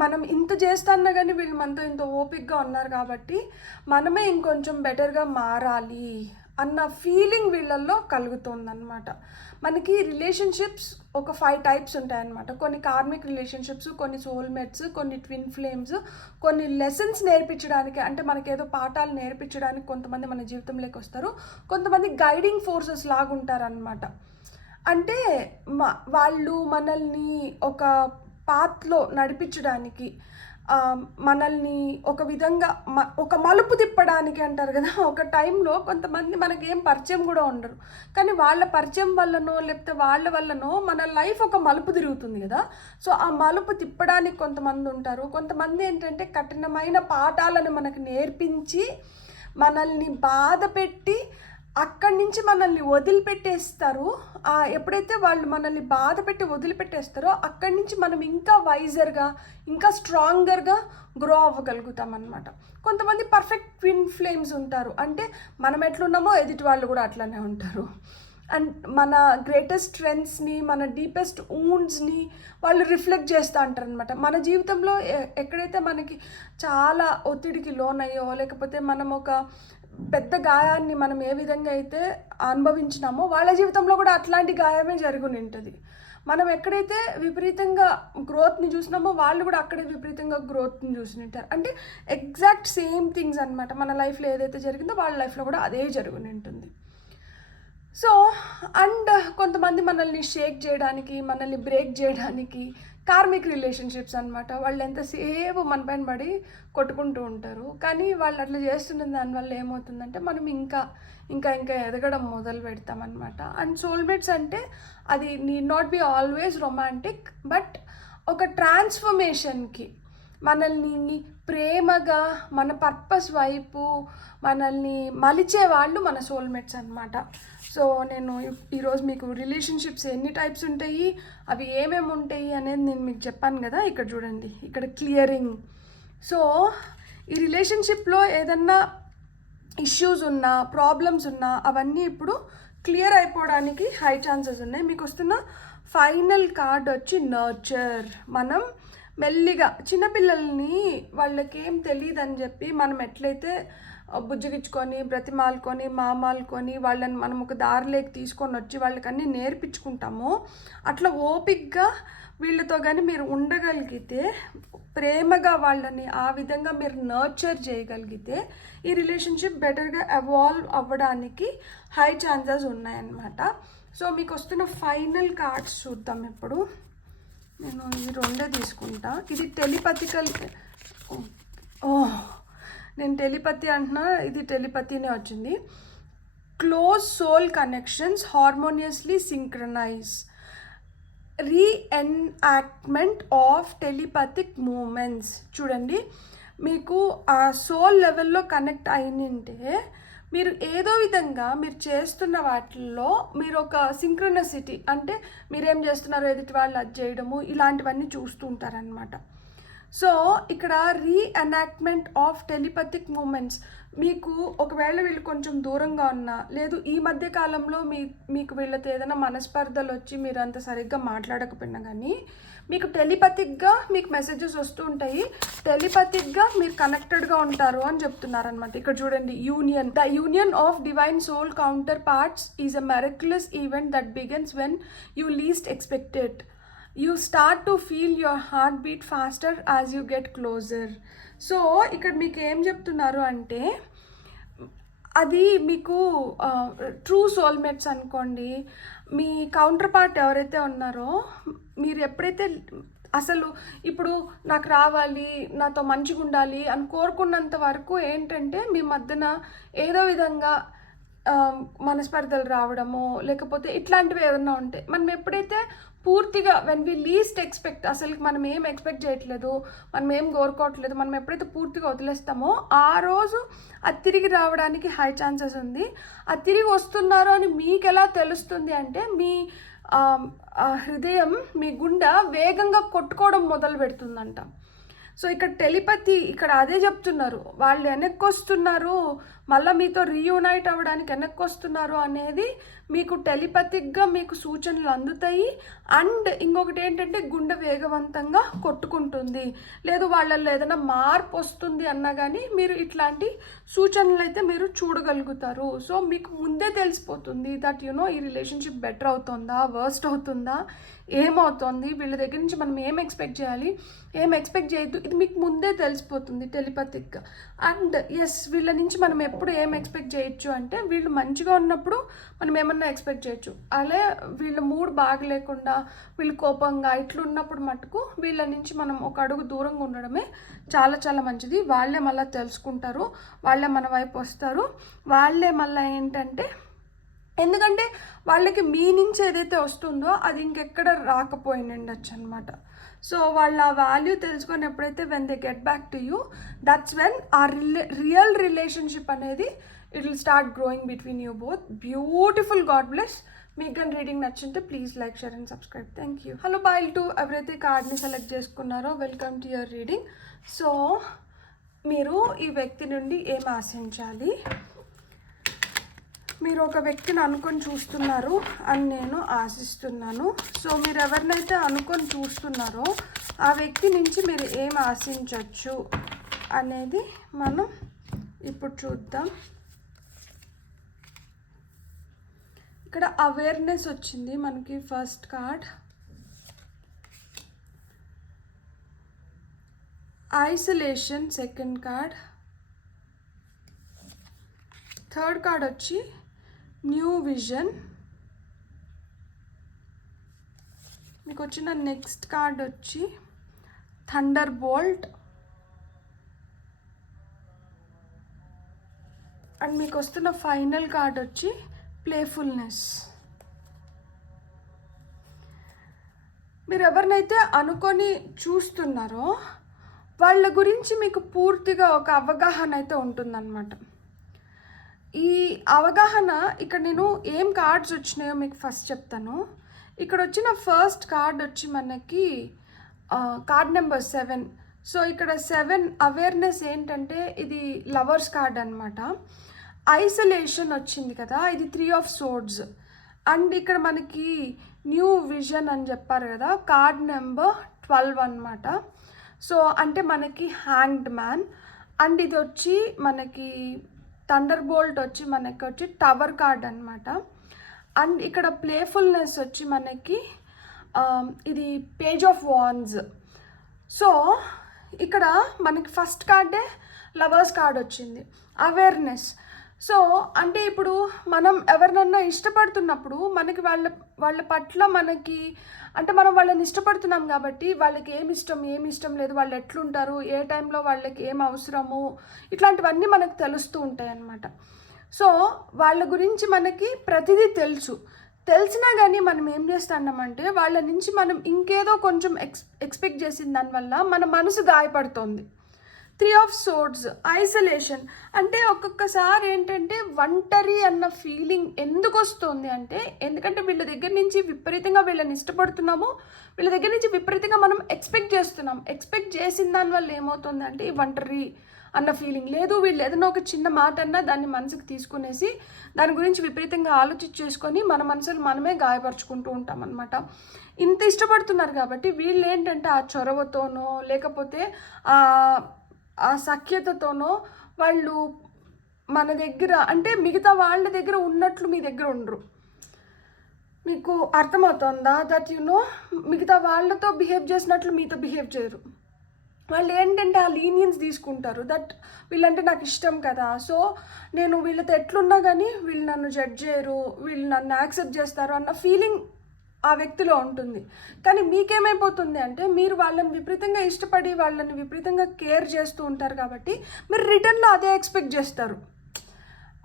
మనం ఇంత చేస్తున్నా కానీ వీళ్ళు మనతో ఇంత ఓపిక్గా ఉన్నారు కాబట్టి మనమే ఇంకొంచెం బెటర్గా మారాలి అన్న ఫీలింగ్ వీళ్ళల్లో కలుగుతుందన్నమాట. మనకి రిలేషన్షిప్స్ ఒక 5 టైప్స్ ఉంటాయన్నమాట. కొన్ని కార్మిక్ రిలేషన్షిప్స్, కొన్ని సోల్మేట్స్, కొన్ని ట్విన్ ఫ్లేమ్స్, కొన్ని లెసన్స్ నేర్పించడానికి, అంటే మనకేదో పాఠాలు నేర్పించడానికి కొంతమంది మన జీవితంలోకి వస్తారు, కొంతమంది గైడింగ్ ఫోర్సెస్ లాగా ఉంటారనమాట. అంటే వాళ్ళు మనల్ని ఒక పాత్లో నడిపించడానికి, మనల్ని ఒక విధంగా ఒక మలుపు తిప్పడానికి అంటారు కదా. ఒక టైంలో కొంతమంది మనకేం పరిచయం కూడా ఉండరు, కానీ వాళ్ళ పరిచయం వల్లనో లేకపోతే వాళ్ళ వల్లనో మన లైఫ్ ఒక మలుపు తిరుగుతుంది కదా. సో ఆ మలుపు తిప్పడానికి కొంతమంది ఉంటారు. కొంతమంది ఏంటంటే కఠినమైన పాఠాలను మనకు నేర్పించి మనల్ని బాధ పెట్టి అక్కడి నుంచి మనల్ని వదిలిపెట్టేస్తారు. ఎప్పుడైతే వాళ్ళు మనల్ని బాధ పెట్టి వదిలిపెట్టేస్తారో అక్కడి నుంచి మనం ఇంకా వైజర్గా, ఇంకా స్ట్రాంగర్గా గ్రో అవ్వగలుగుతాం అన్నమాట. కొంతమంది పర్ఫెక్ట్ ట్విన్ ఫ్లేమ్స్ ఉంటారు, అంటే మనం ఎట్లున్నామో ఎదుటి వాళ్ళు కూడా అట్లనే ఉంటారు. అండ్ మన గ్రేటెస్ట్ స్ట్రెంగ్స్ని, మన డీపెస్ట్ ఊండ్స్ని వాళ్ళు రిఫ్లెక్ట్ చేస్తూ ఉంటారు అనమాట. మన జీవితంలో ఎక్కడైతే మనకి చాలా ఒత్తిడికి లోనయ్యో, లేకపోతే మనం ఒక పెద్ద గాయాన్ని మనం ఏ విధంగా అయితే అనుభవించినామో వాళ్ళ జీవితంలో కూడా అట్లాంటి గాయమే జరుగుని ఉంటుంది. మనం ఎక్కడైతే విపరీతంగా గ్రోత్ని చూసినామో వాళ్ళు కూడా అక్కడే విపరీతంగా గ్రోత్ని చూసి ఉంటారు. అంటే ఎగ్జాక్ట్ సేమ్ థింగ్స్ అనమాట. మన లైఫ్లో ఏదైతే జరిగిందో వాళ్ళ లైఫ్లో కూడా అదే జరుగుని ఉంటుంది. సో అండ్ కొంతమంది మనల్ని షేక్ చేయడానికి, మనల్ని బ్రేక్ చేయడానికి కార్మిక్ రిలేషన్షిప్స్ అనమాట. వాళ్ళు ఎంతసేపు మన పైన పడి కొట్టుకుంటూ ఉంటారు. కానీ వాళ్ళు అట్లా చేస్తున్న దానివల్ల ఏమవుతుందంటే మనం ఇంకా ఇంకా ఇంకా ఎదగడం మొదలు పెడతామన్నమాట. అండ్ సోల్మేట్స్ అంటే అది need not be always romantic, but ఒక ట్రాన్స్ఫర్మేషన్కి మనల్ని ప్రేమగా మన పర్పస్ వైపు మనల్ని మలిచే వాళ్ళు మన సోల్మేట్స్ అనమాట. సో నేను ఈరోజు మీకు రిలేషన్షిప్స్ ఎన్ని టైప్స్ ఉంటాయి, అవి ఏమేమి ఉంటాయి అనేది నేను మీకు చెప్పాను కదా. ఇక్కడ చూడండి, ఇక్కడ క్లియరింగ్. సో ఈ రిలేషన్షిప్లో ఏదన్నా ఇష్యూస్ ఉన్నా, ప్రాబ్లమ్స్ ఉన్నా అవన్నీ ఇప్పుడు క్లియర్ అయిపోవడానికి హై ఛాన్సెస్ ఉన్నాయి. మీకు వస్తున్న ఫైనల్ కార్డ్ వచ్చి నర్చర్. మనం మెల్లిగా చిన్నపిల్లల్ని వాళ్ళకి ఏం తెలియదని చెప్పి మనం ఎట్లయితే బుజ్జగించుకొని బ్రతిమాలుకొని మామాలుకొని వాళ్ళని మనం ఒక దారిలోకి తీసుకొని వచ్చి వాళ్ళకి అన్నీ నేర్పించుకుంటామో, అట్లా ఓపిక్గా వీళ్ళతో కానీ మీరు ఉండగలిగితే, ప్రేమగా వాళ్ళని ఆ విధంగా మీరు నర్చర్ చేయగలిగితే ఈ రిలేషన్షిప్ బెటర్గా ఎవాల్వ్ అవ్వడానికి హై ఛాన్సెస్ ఉన్నాయన్నమాట. సో మీకు వస్తున్న ఫైనల్ కార్డ్స్ చూద్దాం. ఇప్పుడు నేను ఇది రెండే తీసుకుంటా. ఇది టెలిపతికల్, నేను టెలిపతి అంటున్నా, ఇది టెలిపతినే వచ్చింది. Close soul connections harmoniously synchronize, reenactment of telepathic moments. చూడండి, మీకు ఆ సోల్ లెవెల్లో కనెక్ట్ అయినంటే మీరు ఏదో విధంగా మీరు చేస్తున్న వాటిల్లో మీరు ఒక సింక్రోనసిటీ, అంటే మీరేం చేస్తున్నారో ఎదుటి వాళ్ళు అది చేయడము, ఇలాంటివన్నీ చూస్తూ ఉంటారనమాట. సో ఇక్కడ రీఎనాక్ట్మెంట్ ఆఫ్ టెలిపతిక్ మూమెంట్స్. మీకు ఒకవేళ వీళ్ళు కొంచెం దూరంగా ఉన్నా, లేదు ఈ మధ్య కాలంలో మీకు వీళ్ళతో ఏదైనా మనస్పర్ధలు వచ్చి మీరు అంత సరిగ్గా మాట్లాడకపోయినా కానీ మీకు టెలిపతిక్గా మీకు మెసేజెస్ వస్తూ ఉంటాయి. టెలిపతిక్గా మీరు కనెక్టెడ్గా ఉంటారు అని చెప్తున్నారనమాట. ఇక్కడ చూడండి, union. The union of divine soul counterparts is a miraculous event that begins when you least expected. You start to feel your heartbeat faster as you get closer. So ఇక్కడ మీకు ఏం చెప్తున్నారు అంటే, అది మీకు ట్రూ సోల్మేట్స్ అనుకోండి. మీ counter part ఎవరైతే ఉన్నారో, మీరు ఎప్పుడైతే అసలు ఇప్పుడు నాకు రావాలి, నాతో మంచిగా ఉండాలి అని కోరుకున్నంత వరకు ఏంటంటే మీ మధ్యన ఏదో విధంగా మనస్పర్ధలు రావడము, లేకపోతే ఇట్లాంటివి ఏదన్నా ఉంటాయి. మనం ఎప్పుడైతే పూర్తిగా వెన్ వి లీస్ట్ ఎక్స్పెక్ట్, అసలు మనం ఏం ఎక్స్పెక్ట్ చేయట్లేదు, మనం ఏం కోరుకోవట్లేదు, మనం ఎప్పుడైతే పూర్తిగా వదిలేస్తామో ఆ రోజు అది తిరిగి రావడానికి హై ఛాన్సెస్ ఉంది. అది తిరిగి వస్తున్నారో అని మీకు ఎలా తెలుస్తుంది అంటే, మీ హృదయం, మీ గుండె వేగంగా కొట్టుకోవడం మొదలు పెడుతుందంట. సో ఇక్కడ టెలిపతి, ఇక్కడ అదే చెప్తున్నారు, వాళ్ళు వెనక్కి వస్తున్నారు, మళ్ళీ మీతో రీయూనైట్ అవ్వడానికి వెనక్కి వస్తున్నారు అనేది మీకు టెలిపతిక్గా మీకు సూచనలు అందుతాయి. అండ్ ఇంకొకటి ఏంటంటే గుండె వేగవంతంగా కొట్టుకుంటుంది, లేదు వాళ్ళల్లో ఏదైనా మార్పు వస్తుంది అన్నా కానీ మీరు ఇట్లాంటి సూచనలు అయితే మీరు చూడగలుగుతారు. సో మీకు ముందే తెలిసిపోతుంది దట్ ఈ రిలేషన్షిప్ బెటర్ అవుతుందా, వర్స్ట్ అవుతుందా, ఏమవుతుంది, వీళ్ళ దగ్గర నుంచి మనం ఏం ఎక్స్పెక్ట్ చేయాలి, ఏం ఎక్స్పెక్ట్ చేయొద్దు, ఇది మీకు ముందే తెలిసిపోతుంది టెలిపతిక్గా. అండ్ ఎస్, వీళ్ళ నుంచి మనం ఎప్పుడు ఏం ఎక్స్పెక్ట్ చేయొచ్చు అంటే, వీళ్ళు మంచిగా ఉన్నప్పుడు మనం ఏమన్నా ఎక్స్పెక్ట్ చేయొచ్చు. అలా వీళ్ళ మూడ్ బాగలేకుండా, వీళ్ళు కోపంగా ఇట్లున్నప్పుడు మటుకు వీళ్ళ నుంచి మనం ఒక అడుగు దూరంగా ఉండడమే చాలా చాలా మంచిది. వాళ్ళే మళ్ళీ తెలుసుకుంటారు, వాళ్ళే మన వైపు వస్తారు, వాళ్ళే మళ్ళీ ఏంటంటే, ఎందుకంటే వాళ్ళకి మీ నుంచి ఏదైతే వస్తుందో అది ఇంకెక్కడ రాకపోయిండొచ్చు అనమాట. సో వాళ్ళ ఆ వాల్యూ తెలుసుకొని ఎప్పుడైతే when they get back to you, that's when ఆ రియల్ రిలేషన్షిప్ అనేది it will start growing between you both. Beautiful. God bless. మీకు కానీ రీడింగ్ నచ్చింటే please like, share and subscribe. Thank you. Hello బాయ్ టు ఎవరైతే కార్డ్ని సెలెక్ట్ చేసుకున్నారో, welcome to your reading. So మీరు ఈ వ్యక్తి నుండి ఏం ఆశించాలి? మీరు ఒక వ్యక్తిని అనుకొని చూస్తున్నారు అని నేను ఆశిస్తున్నాను. సో మీరు ఎవరినైతే అనుకొని చూస్తున్నారో ఆ వ్యక్తి నుంచి మీరు ఏం ఆశించవచ్చు అనేది మనం ఇప్పుడు చూద్దాం. ఇక్కడ అవేర్నెస్ వచ్చింది మనకి first card. Isolation second card. Third card వచ్చి న్యూ విజన్. మీకు వచ్చిన నెక్స్ట్ కార్డ్ వచ్చి థండర్ బోల్ట్. అండ్ మీకు వస్తున్న ఫైనల్ కార్డ్ వచ్చి ప్లేఫుల్నెస్. మీరు ఎవరినైతే అనుకొని చూస్తున్నారో వాళ్ళ గురించి మీకు పూర్తిగా ఒక అవగాహన అయితే ఉంటుందన్నమాట. ఈ అవగాహన ఇక్కడ నేను ఏం కార్డ్స్ వచ్చినాయో మీకు ఫస్ట్ చెప్తాను. ఇక్కడ వచ్చిన ఫస్ట్ కార్డ్ వచ్చి మనకి కార్డ్ నెంబర్ 7. సో ఇక్కడ 7 అవేర్నెస్ ఏంటంటే ఇది లవర్స్ కార్డ్ అనమాట. ఐసోలేషన్ వచ్చింది కదా, ఇది 3 ఆఫ్ సోర్డ్స్. అండ్ ఇక్కడ మనకి న్యూ విజన్ అని చెప్పారు కదా, కార్డ్ నెంబర్ 12 అనమాట. సో అంటే మనకి హ్యాంగ్డ్ మ్యాన్. అండ్ ఇది వచ్చి మనకి థండర్ బోల్ట్ వచ్చి టవర్ కార్డ్ అనమాట. అండ్ ఇక్కడ ప్లేఫుల్నెస్ వచ్చి మనకి ఇది పేజ్ ఆఫ్ వాన్స్. సో ఇక్కడ మనకి ఫస్ట్ కార్డే లవర్స్ కార్డ్ వచ్చింది, అవేర్నెస్. సో అంటే ఇప్పుడు మనం ఎవరినన్నా ఇష్టపడుతున్నప్పుడు మనకి వాళ్ళ పట్ల మనకి అంటే మనం వాళ్ళని ఇష్టపడుతున్నాం కాబట్టి వాళ్ళకి ఏమి ఇష్టం లేదు, వాళ్ళు ఎట్లుంటారు, ఏ టైంలో వాళ్ళకి ఏం అవసరము, ఇట్లాంటివన్నీ మనకు తెలుస్తూ ఉంటాయి అన్నమాట. సో వాళ్ళ గురించి మనకి ప్రతిదీ తెలిసినా కానీ మనం ఏం చేస్తున్నామంటే వాళ్ళ నుంచి మనం ఇంకేదో కొంచెం ఎక్స్పెక్ట్ చేసిన దానివల్ల మన మనసు గాయపడుతుంది. 3 ఆఫ్ సోర్డ్స్, ఐసోలేషన్. అంటే ఒక్కొక్కసారి ఏంటంటే ఒంటరి అన్న ఫీలింగ్ ఎందుకు వస్తుంది అంటే ఎందుకంటే వీళ్ళ దగ్గర నుంచి విపరీతంగా వీళ్ళని ఇష్టపడుతున్నాము, వీళ్ళ దగ్గర నుంచి విపరీతంగా మనం ఎక్స్పెక్ట్ చేసిన దానివల్ల ఏమవుతుంది అంటే ఈ ఒంటరి అన్న ఫీలింగ్ లేదు. వీళ్ళు ఏదైనా ఒక చిన్న మాట అన్నా దాన్ని మనసుకు తీసుకునేసి దాని గురించి విపరీతంగా ఆలోచించేసుకొని మన మనసులు మనమే గాయపరుచుకుంటూ ఉంటాం అనమాట. ఇంత ఇష్టపడుతున్నారు కాబట్టి వీళ్ళు ఏంటంటే ఆ చొరవతోనో లేకపోతే ఆ సఖ్యతతోనో వాళ్ళు మన దగ్గర అంటే మిగతా వాళ్ళ దగ్గర ఉన్నట్లు మీ దగ్గర ఉండరు. మీకు అర్థమవుతుందా? దట్ మిగతా వాళ్ళతో బిహేవ్ చేసినట్లు మీతో బిహేవ్ చేయరు. వాళ్ళు ఏంటంటే ఆ లీనియన్స్ తీసుకుంటారు. దట్ వీళ్ళంటే నాకు ఇష్టం కదా, సో నేను వీళ్ళతో ఎట్లున్నా కానీ వీళ్ళు నన్ను జడ్జ్ చేయరు, వీళ్ళు నన్ను యాక్సెప్ట్ చేస్తారు అన్న ఫీలింగ్ ఆ వ్యక్తిలో ఉంటుంది. కానీ మీకేమైపోతుంది అంటే మీరు వాళ్ళని విపరీతంగా ఇష్టపడి వాళ్ళని విపరీతంగా కేర్ చేస్తూ ఉంటారు కాబట్టి మీరు రిటర్న్లో అదే ఎక్స్పెక్ట్ చేస్తారు.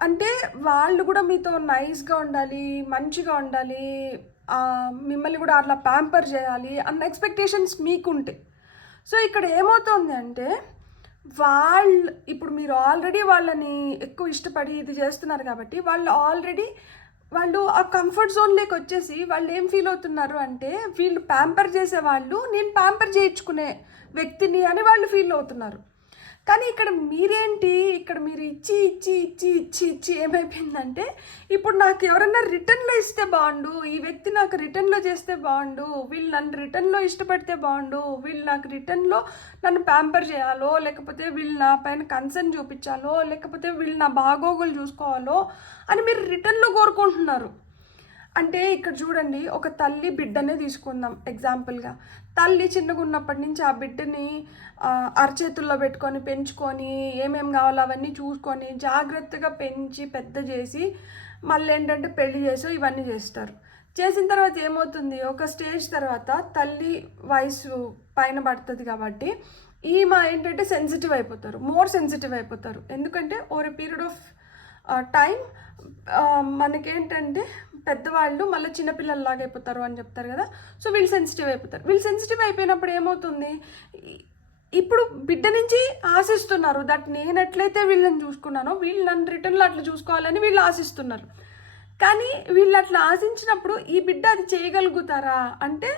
అంటే వాళ్ళు కూడా మీతో నైస్గా ఉండాలి, మంచిగా ఉండాలి, మిమ్మల్ని కూడా అట్లా ప్యాంపర్ చేయాలి అన్న ఎక్స్పెక్టేషన్స్ మీకుంటాయి. సో ఇక్కడ ఏమవుతుంది అంటే ఇప్పుడు మీరు ఆల్రెడీ వాళ్ళని ఎక్కువ ఇష్టపడి ఇది చేస్తున్నారు కాబట్టి వాళ్ళు ఆ కంఫర్ట్ జోన్లోకి వచ్చేసి వాళ్ళు ఏం ఫీల్ అవుతున్నారు అంటే వీళ్ళు ప్యాంపర్ చేసేవాళ్ళు, నేను ప్యాంపర్ చేయించుకునే వ్యక్తిని అని వాళ్ళు ఫీల్ అవుతున్నారు. కానీ ఇక్కడ మీరు ఇచ్చి ఏమైపోయిందంటే ఇప్పుడు నాకు ఎవరన్నా రిటర్న్లో ఇస్తే బాగుండు, ఈ వ్యక్తి నాకు రిటర్న్లో చేస్తే బాగుండు, వీళ్ళు నన్ను రిటర్న్లో ఇష్టపడితే బాగుండు, వీళ్ళు నాకు రిటర్న్లో నన్ను ప్యాంపర్ చేయాలో లేకపోతే వీళ్ళు నా పైన కన్సర్న్ చూపించాలో లేకపోతే వీళ్ళు నా బాగోగులు చూసుకోవాలో అని మీరు రిటర్న్లో కోరుకుంటున్నారు. అంటే ఇక్కడ చూడండి, ఒక తల్లి బిడ్డనే తీసుకుందాం ఎగ్జాంపుల్గా. తల్లి చిన్నగా ఉన్నప్పటి నుంచి ఆ బిడ్డని అరచేతుల్లో పెట్టుకొని పెంచుకొని ఏమేమి కావాలో అవన్నీ చూసుకొని జాగ్రత్తగా పెంచి పెద్ద చేసి మళ్ళీ ఏంటంటే పెళ్లి చేసి ఇవన్నీ చేస్తారు. చేసిన తర్వాత ఏమవుతుంది, ఒక స్టేజ్ తర్వాత తల్లి వయసు పైన పడుతుంది కాబట్టి ఈమె ఏంటంటే మోర్ సెన్సిటివ్ అయిపోతారు. ఎందుకంటే over a period of time మనకేంటంటే పెద్దవాళ్ళు మళ్ళీ చిన్నపిల్లల్లాగా అయిపోతారు అని చెప్తారు కదా. సో వీళ్ళు సెన్సిటివ్ అయిపోయినప్పుడు ఏమవుతుంది, ఇప్పుడు బిడ్డ నుంచి ఆశిస్తున్నారు దట్ నేను ఎట్లయితే వీళ్ళని చూసుకున్నానో వీళ్ళు నన్ను రిటర్న్లో అట్లా చూసుకోవాలని వీళ్ళు ఆశిస్తున్నారు. కానీ వీళ్ళు అట్లా ఆశించినప్పుడు ఈ బిడ్డ అది చేయగలుగుతారా అంటే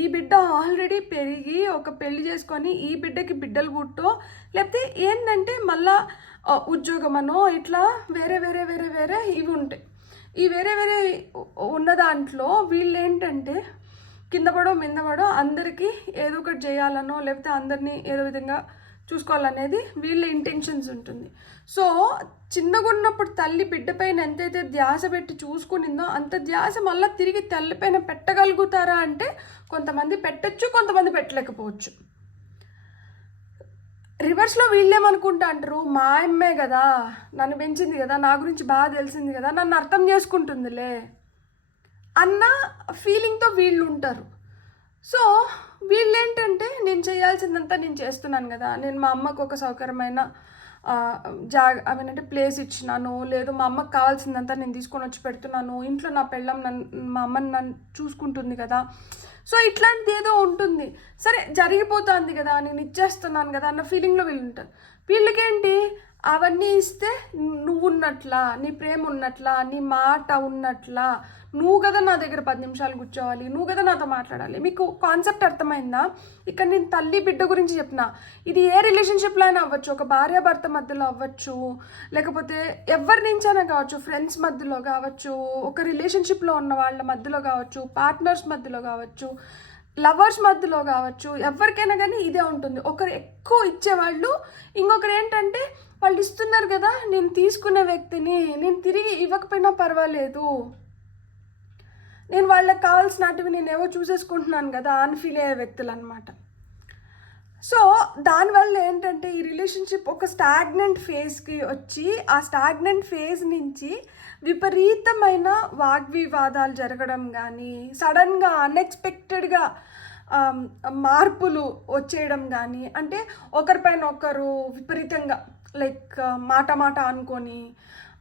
ఈ బిడ్డ ఆల్రెడీ పెరిగి ఒక పెళ్లి చేసుకొని ఈ బిడ్డకి బిడ్డలు పుట్టో లేకపోతే ఏంటంటే మళ్ళా ఉద్యోగమనో ఇట్లా వేరే ఇవి ఉంటాయి. ఈ వేరే ఉన్న దాంట్లో వీళ్ళు ఏంటంటే కింద పడో అందరికీ ఏదో ఒకటి చేయాలనో లేకపోతే అందరినీ ఏదో విధంగా చూసుకోవాలనేది వీళ్ళ ఇంటెన్షన్స్ ఉంటుంది. సో చిన్నగా ఉన్నప్పుడు తల్లి బిడ్డ పైన ఎంతైతే ధ్యాస పెట్టి చూసుకునిందో అంత ధ్యాస మళ్ళీ తిరిగి తల్లి పైన పెట్టగలుగుతారా అంటే కొంతమంది పెట్టచ్చు, కొంతమంది పెట్టలేకపోవచ్చు. రివర్స్లో వీళ్ళేమనుకుంటా అంటారు, మా అమ్మే కదా నన్ను పెంచింది కదా, నా గురించి బాగా తెలిసింది కదా, నన్ను అర్థం చేసుకుంటుందిలే అన్న ఫీలింగ్తో వీళ్ళు ఉంటారు. సో వీళ్ళేంటంటే నేను చేయాల్సిందంతా నేను చేస్తున్నాను కదా, నేను మా అమ్మకు ఒక సౌకర్యమైన అవేంటంటే ప్లేస్ ఇచ్చినాను, లేదు మా అమ్మకు కావాల్సిందంతా నేను తీసుకొని వచ్చి పెడుతున్నాను, ఇంట్లో నా పెళ్ళం మా అమ్మని నన్ను చూసుకుంటుంది కదా, సో ఇట్లాంటిది ఏదో ఉంటుంది. సరే జరిగిపోతుంది కదా, నేను ఇచ్చేస్తున్నాను కదా అన్న ఫీలింగ్లో వీళ్ళు ఉంటారు. వీళ్ళకేంటి అవన్నీ ఇస్తే నువ్వు ఉన్నట్లా, నీ ప్రేమ ఉన్నట్లా, నీ మాట ఉన్నట్లా, నువ్వు కదా నా దగ్గర 10 నిమిషాలు కూర్చోవాలి, నువ్వు కదా నాతో మాట్లాడాలి. మీకు కాన్సెప్ట్ అర్థమైందా? ఇక్కడ నేను తల్లి బిడ్డ గురించి చెప్పిన, ఇది ఏ రిలేషన్షిప్లో అయినా అవ్వచ్చు, ఒక భార్యాభర్త మధ్యలో అవ్వచ్చు, లేకపోతే ఎవరి నుంచైనా కావచ్చు, ఫ్రెండ్స్ మధ్యలో కావచ్చు, ఒక రిలేషన్షిప్లో ఉన్న వాళ్ళ మధ్యలో కావచ్చు, పార్ట్నర్స్ మధ్యలో కావచ్చు, లవర్స్ మధ్యలో కావచ్చు, ఎవరికైనా కానీ ఇదే ఉంటుంది. ఒకరు ఎక్కువ ఇచ్చేవాళ్ళు, ఇంకొకరు ఏంటంటే వాళ్ళు ఇస్తున్నారు కదా, నేను తీసుకునే వ్యక్తిని నేను తిరిగి ఇవ్వకపోయినా పర్వాలేదు, నేను వాళ్ళకి కావాల్సినటివి నేనేవో చూసేసుకుంటున్నాను కదా అని ఫీల్ అయ్యే వ్యక్తులు అనమాట. సో దానివల్ల ఏంటంటే ఈ రిలేషన్షిప్ ఒక స్టాగ్నెంట్ ఫేజ్కి వచ్చి, ఆ స్టాగ్నెంట్ ఫేజ్ నుంచి విపరీతమైన వాగ్వివాదాలు జరగడం కానీ, సడన్గా అన్ఎక్స్పెక్టెడ్గా మార్పులు వచ్చేయడం కానీ, అంటే ఒకరిపైన ఒకరు విపరీతంగా లైక్ మాట అనుకొని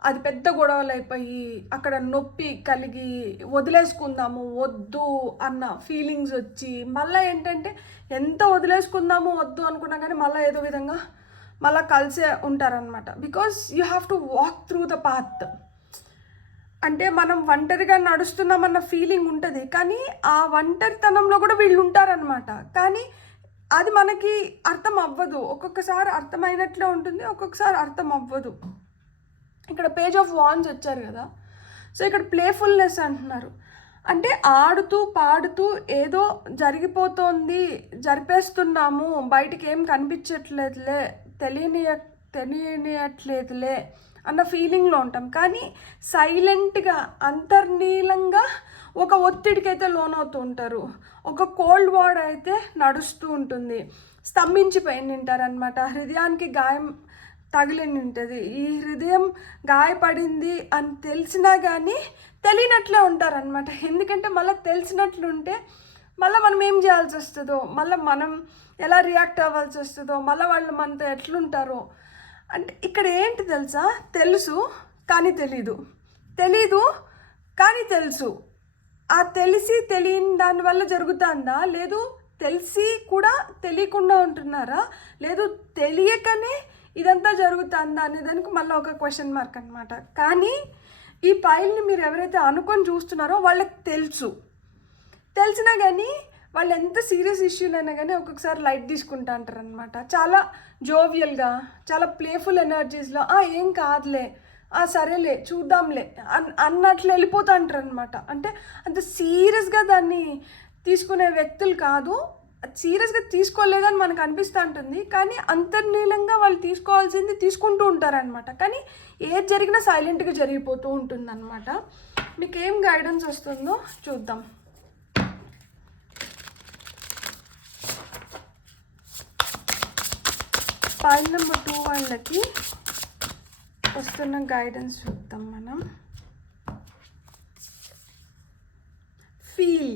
అది పెద్ద గొడవలు అయిపోయి అక్కడ నొప్పి కలిగి వదిలేసుకుందాము వద్దు అన్న ఫీలింగ్స్ వచ్చి, మళ్ళీ ఏంటంటే ఎంత వదిలేసుకుందాము వద్దు అనుకున్నా కానీ మళ్ళీ ఏదో విధంగా మళ్ళీ కలిసే ఉంటారనమాట. Because you have to walk through the path. అంటే మనం ఒంటరిగా నడుస్తున్నామన్న ఫీలింగ్ ఉంటుంది, కానీ ఆ ఒంటరితనంలో కూడా వీళ్ళు ఉంటారనమాట. కానీ అది మనకి అర్థం అవ్వదు, ఒక్కొక్కసారి అర్థమైనట్లే ఉంటుంది, ఒక్కొక్కసారి అర్థం అవ్వదు. ఇక్కడ పేజ్ ఆఫ్ వాన్స్ వచ్చారు కదా, సో ఇక్కడ ప్లేఫుల్నెస్ అంటున్నారు. అంటే ఆడుతూ పాడుతూ ఏదో జరిగిపోతుంది, జరిపేస్తున్నాము, బయటికి ఏం కనిపించట్లేదులే, తెలియనియట్లేదులే అన్న ఫీలింగ్లో ఉంటాం. కానీ సైలెంట్గా అంతర్లీనంగా ఒక ఒత్తిడికి అయితే లోనవుతూ ఉంటారు, ఒక కోల్డ్ వార్ అయితే నడుస్తూ ఉంటుంది, స్తంభించిపోయి ఉంటారనమాట. హృదయానికి గాయం తగిలి ఉంటుంది, ఈ హృదయం గాయపడింది అని తెలిసినా కానీ తెలియనట్లే ఉంటారనమాట. ఎందుకంటే మళ్ళీ తెలిసినట్లుంటే మళ్ళీ మనం ఏం చేయాల్సి వస్తుందో, మళ్ళీ మనం ఎలా రియాక్ట్ అవ్వాల్సి వస్తుందో, మళ్ళీ వాళ్ళు మనతో ఎట్లుంటారో. అంటే ఇక్కడ ఏంటి తెలుసా, తెలుసు కానీ తెలీదు కానీ తెలుసు. ఆ తెలిసి తెలియని దానివల్ల జరుగుతుందా, లేదు తెలిసి కూడా తెలియకుండా ఉంటున్నారా, లేదు తెలియకనే ఇదంతా జరుగుతుందా అనే దానికి మళ్ళీ ఒక క్వశ్చన్ మార్క్ అనమాట. కానీ ఈ పైల్ని మీరు ఎవరైతే అనుకొని చూస్తున్నారో వాళ్ళకి తెలిసినా కానీ వాళ్ళు ఎంత సీరియస్ ఇష్యూలైనా కానీ ఒక్కొక్కసారి లైట్ తీసుకుంటా అంటారు అనమాట. చాలా జోవియల్గా, చాలా ప్లేఫుల్ ఎనర్జీస్లో ఏం కాదులే, సరేలే చూద్దాంలే అన్నట్లు వెళ్ళిపోతూ అంటారు అనమాట. అంటే అంత సీరియస్గా దాన్ని తీసుకునే వ్యక్తులు కాదు, సీరియస్గా తీసుకోలేదని మనకు అనిపిస్తూ ఉంటుంది, కానీ అంతర్లీనంగా వాళ్ళు తీసుకోవాల్సింది తీసుకుంటూ ఉంటారనమాట. కానీ ఏది జరిగినా సైలెంట్గా జరిగిపోతూ ఉంటుంది అనమాట. మీకు ఏం గైడెన్స్ వస్తుందో చూద్దాం. పైల్ నెంబర్ 2 వాళ్ళకి వస్తున్న గైడెన్స్ చూద్దాం మనం. ఫీల్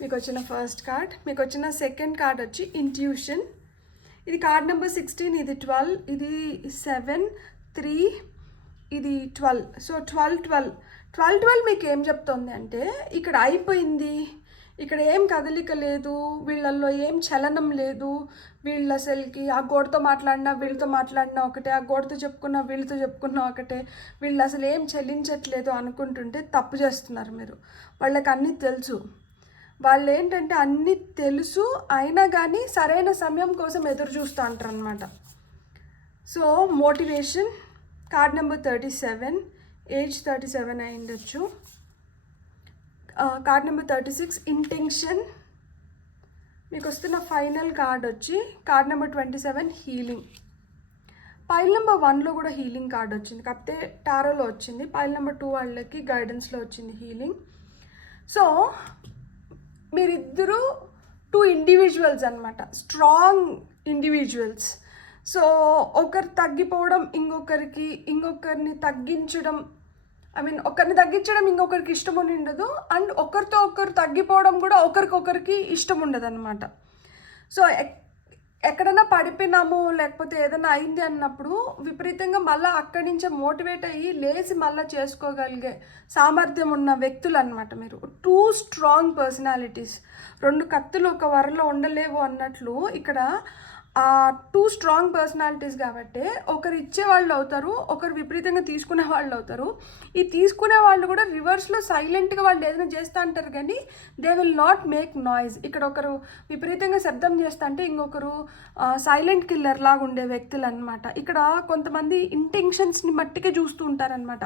మీకు వచ్చిన ఫస్ట్ కార్డ్, మీకు వచ్చిన సెకండ్ కార్డ్ వచ్చి ఇంట్యూషన్. ఇది కార్డ్ నెంబర్ 16, ఇది 12, ఇది 7, 3, ఇది 12. సో 12 మీకు ఏం చెప్తుంది అంటే ఇక్కడ అయిపోయింది, ఇక్కడ ఏం కదలిక లేదు, వీళ్ళల్లో ఏం చలనం లేదు, వీళ్ళు అసలుకి ఆ గోడతో మాట్లాడినా వీళ్ళతో మాట్లాడినా ఒకటే, ఆ గోడతో చెప్పుకున్నా వీళ్ళతో చెప్పుకున్నా ఒకటే, వీళ్ళు అసలు ఏం చెల్లించట్లేదు అనుకుంటుంటే తప్పు చేస్తున్నారు మీరు. వాళ్ళకి అన్నీ తెలుసు, వాళ్ళు ఏంటంటే అన్నీ తెలుసు అయినా కానీ సరైన సమయం కోసం ఎదురు చూస్తూ అంటారు అనమాట. So motivation card number 37, age 37 అయి ఉండొచ్చు. Card number 36 intention. మీకు వస్తున్న ఫైనల్ కార్డ్ వచ్చి card number 27 healing. Pile number 1లో కూడా హీలింగ్ కార్డ్ వచ్చింది, కాకపోతే టారోలో వచ్చింది. పైల్ నెంబర్ 2 వాళ్ళకి గైడెన్స్లో వచ్చింది హీలింగ్. సో మీరిద్దరూ 2 ఇండివిజువల్స్ అనమాట, స్ట్రాంగ్ ఇండివిజువల్స్. సో ఒకరు తగ్గిపోవడం, ఇంకొకరిని తగ్గించడం ఐ మీన్ ఒకరిని తగ్గించడం ఇంకొకరికి ఇష్టం ఉండదు, అండ్ ఒకరితో ఒకరు తగ్గిపోవడం కూడా ఒకరికొకరికి ఇష్టం ఉండదు అనమాట. సో ఎక్కడైనా పడిపోయినాము లేకపోతే ఏదైనా అయింది అన్నప్పుడు విపరీతంగా మళ్ళీ అక్కడి నుంచే మోటివేట్ అయ్యి లేచి మళ్ళీ చేసుకోగలిగే సామర్థ్యం ఉన్న వ్యక్తులు అనమాట మీరు. 2 స్ట్రాంగ్ పర్సనాలిటీస్, 2 కత్తులు ఒక వరలో ఉండలేవు అన్నట్లు ఇక్కడ ఆ 2 స్ట్రాంగ్ పర్సనాలిటీస్ కాబట్టి ఒకరు ఇచ్చే వాళ్ళు అవుతారు, ఒకరు విపరీతంగా తీసుకునే వాళ్ళు అవుతారు. ఈ తీసుకునే వాళ్ళు కూడా రివర్స్లో సైలెంట్గా వాళ్ళు ఏదైనా చేస్తూ అంటారు కానీ they will not make noise. ఇక్కడ ఒకరు విపరీతంగా శబ్దం చేస్తా అంటే ఇంకొకరు సైలెంట్ కిల్లర్ లాగా ఉండే వ్యక్తులు అనమాట. ఇక్కడ కొంతమంది ఇంటెన్షన్స్ని మట్టికే చూస్తూ ఉంటారనమాట.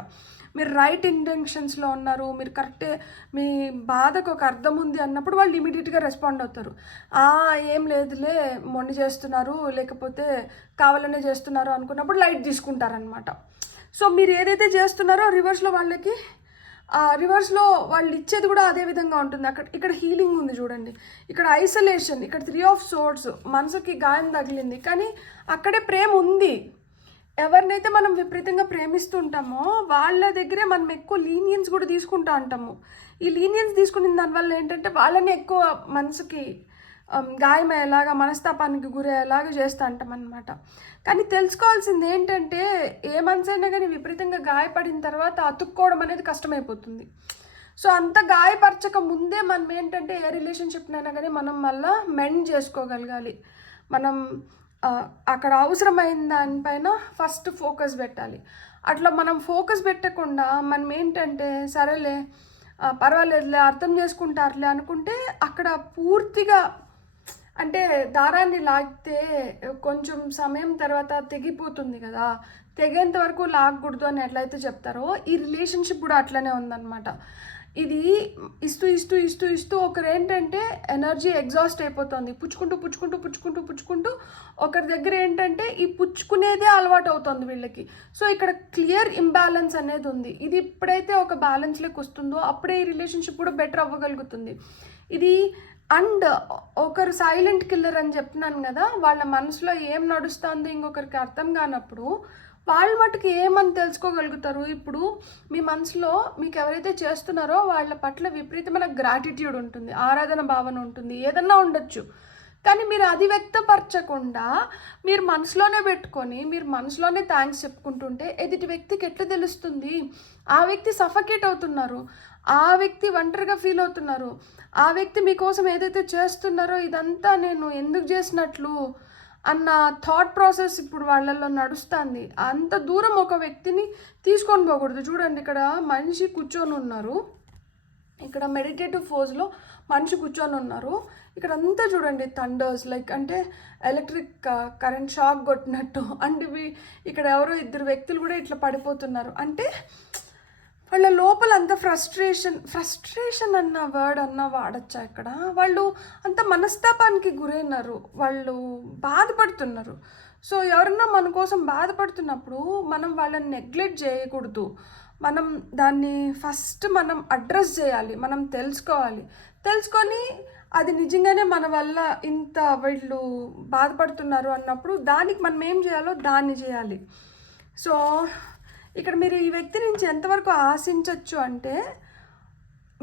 మీరు రైట్ ఇంటెన్షన్స్లో ఉన్నారు, మీరు కరెక్టే, మీ బాధకు ఒక అర్థం ఉంది అన్నప్పుడు వాళ్ళు ఇమీడియట్గా రెస్పాండ్ అవుతారు. ఏం లేదులే మొండి చేస్తున్నారు లేకపోతే కావాలనే చేస్తున్నారు అనుకున్నప్పుడు లైట్ తీసుకుంటారనమాట. సో మీరు ఏదైతే చేస్తున్నారో రివర్స్లో వాళ్ళకి రివర్స్లో వాళ్ళు ఇచ్చేది కూడా అదే విధంగా ఉంటుంది. ఇక్కడ హీలింగ్ ఉంది చూడండి, ఇక్కడ ఐసోలేషన్, ఇక్కడ 3 ఆఫ్ సోర్డ్స్, మనసుకి గాయం తగిలింది కానీ అక్కడే ప్రేమ ఉంది. ఎవరినైతే మనం విపరీతంగా ప్రేమిస్తూ ఉంటామో వాళ్ళ దగ్గరే మనం ఎక్కువ లీనియన్స్ కూడా తీసుకుంటూ ఉంటాము. ఈ లీనియన్స్ తీసుకున్న దానివల్ల ఏంటంటే వాళ్ళని ఎక్కువ మనసుకి గాయమయ్యేలాగా, మనస్తాపానికి గురయ్యేలాగా చేస్తూ ఉంటాం అనమాట. కానీ తెలుసుకోవాల్సింది ఏంటంటే ఏ మనసు అయినా కానీ విపరీతంగా గాయపడిన తర్వాత అతుక్కోవడం అనేది కష్టమైపోతుంది. సో అంత గాయపరచక ముందే మనం ఏంటంటే ఏ రిలేషన్షిప్నైనా కానీ మనం మళ్ళీ మెండ్ చేసుకోగలగాలి. మనం అక్కడ అవసరమైన దానిపైన ఫస్ట్ ఫోకస్ పెట్టాలి. అట్లా మనం ఫోకస్ పెట్టకుండా మనం ఏంటంటే సరేలే పర్వాలేదులే అర్థం చేసుకుంటారులే అనుకుంటే అక్కడ పూర్తిగా అంటే దారాన్ని లాగితే కొంచెం సమయం తర్వాత తెగిపోతుంది కదా, తెగేంత వరకు లాగకూడదు అని ఎట్లయితే చెప్తారో ఈ రిలేషన్షిప్ కూడా అట్లనే ఉందన్నమాట. ఇది ఇస్తూ ఇస్తూ ఇస్తూ ఇస్తూ ఒకరు ఏంటంటే ఎనర్జీ ఎగ్జాస్ట్ అయిపోతుంది, పుచ్చుకుంటూ ఒకరి దగ్గర ఏంటంటే ఈ పుచ్చుకునేదే అలవాటు అవుతుంది వీళ్ళకి. సో ఇక్కడ క్లియర్ ఇంబ్యాలెన్స్ అనేది ఉంది. ఇది ఎప్పుడైతే ఒక బ్యాలెన్స్లోకి వస్తుందో అప్పుడే ఈ రిలేషన్షిప్ కూడా బెటర్ అవ్వగలుగుతుంది. ఇది అండ్ ఒకరు సైలెంట్ కిల్లర్ అని చెప్తున్నాను కదా, వాళ్ళ మనసులో ఏం నడుస్తుంది ఇంకొకరికి అర్థం కానప్పుడు వాళ్ళు మటుకు ఏమని తెలుసుకోగలుగుతారు. ఇప్పుడు మీ మనసులో మీకు ఎవరైతే చేస్తున్నారో వాళ్ళ పట్ల విపరీతమైన గ్రాటిట్యూడ్ ఉంటుంది, ఆరాధన భావన ఉంటుంది, ఏదన్నా ఉండొచ్చు. కానీ మీరు అది వ్యక్తపరచకుండా మీరు మనసులోనే పెట్టుకొని మీరు మనసులోనే థ్యాంక్స్ చెప్పుకుంటుంటే ఎదుటి వ్యక్తికి ఎట్లా తెలుస్తుంది? ఆ వ్యక్తి సఫకేట్ అవుతున్నారు, ఆ వ్యక్తి ఒంటరిగా ఫీల్ అవుతున్నారు, ఆ వ్యక్తి మీకోసం ఏదైతే చేస్తున్నారో ఇదంతా నేను ఎందుకు చేసినట్లు అన్న థాట్ ప్రాసెస్ ఇప్పుడు వాళ్ళల్లో నడుస్తుంది. అంత దూరం ఒక వ్యక్తిని తీసుకొని పోకూడదు. చూడండి ఇక్కడ మనిషి కూర్చొని ఉన్నారు, ఇక్కడ మెడిటేటివ్ ఫోజ్లో మనిషి కూర్చొని ఉన్నారు. ఇక్కడ అంతా చూడండి థండర్స్, లైక్ అంటే ఎలక్ట్రిక్ కరెంట్ షాక్ కొట్టినట్టు. అండ్ ఇక్కడ ఎవరో 2 వ్యక్తులు కూడా ఇట్లా పడిపోతున్నారు. అంటే వాళ్ళ లోపల అంత ఫ్రస్ట్రేషన్ అన్న వర్డ్ అన్న వాడచ్చా ఇక్కడ? వాళ్ళు అంత మనస్తాపానికి గురైనారు, వాళ్ళు బాధపడుతున్నారు. సో ఎవరన్నా మన కోసం బాధపడుతున్నప్పుడు మనం వాళ్ళని నెగ్లెక్ట్ చేయకూడదు. మనం దాన్ని ఫస్ట్ మనం అడ్రస్ చేయాలి, మనం తెలుసుకొని అది నిజంగానే మన వల్ల ఇంత వీళ్ళు బాధపడుతున్నారు అన్నప్పుడు దానికి మనం ఏం చేయాలో దాన్ని చేయాలి. సో ఇక్కడ మీరు ఈ వ్యక్తి నుంచి ఎంతవరకు ఆశించవచ్చు అంటే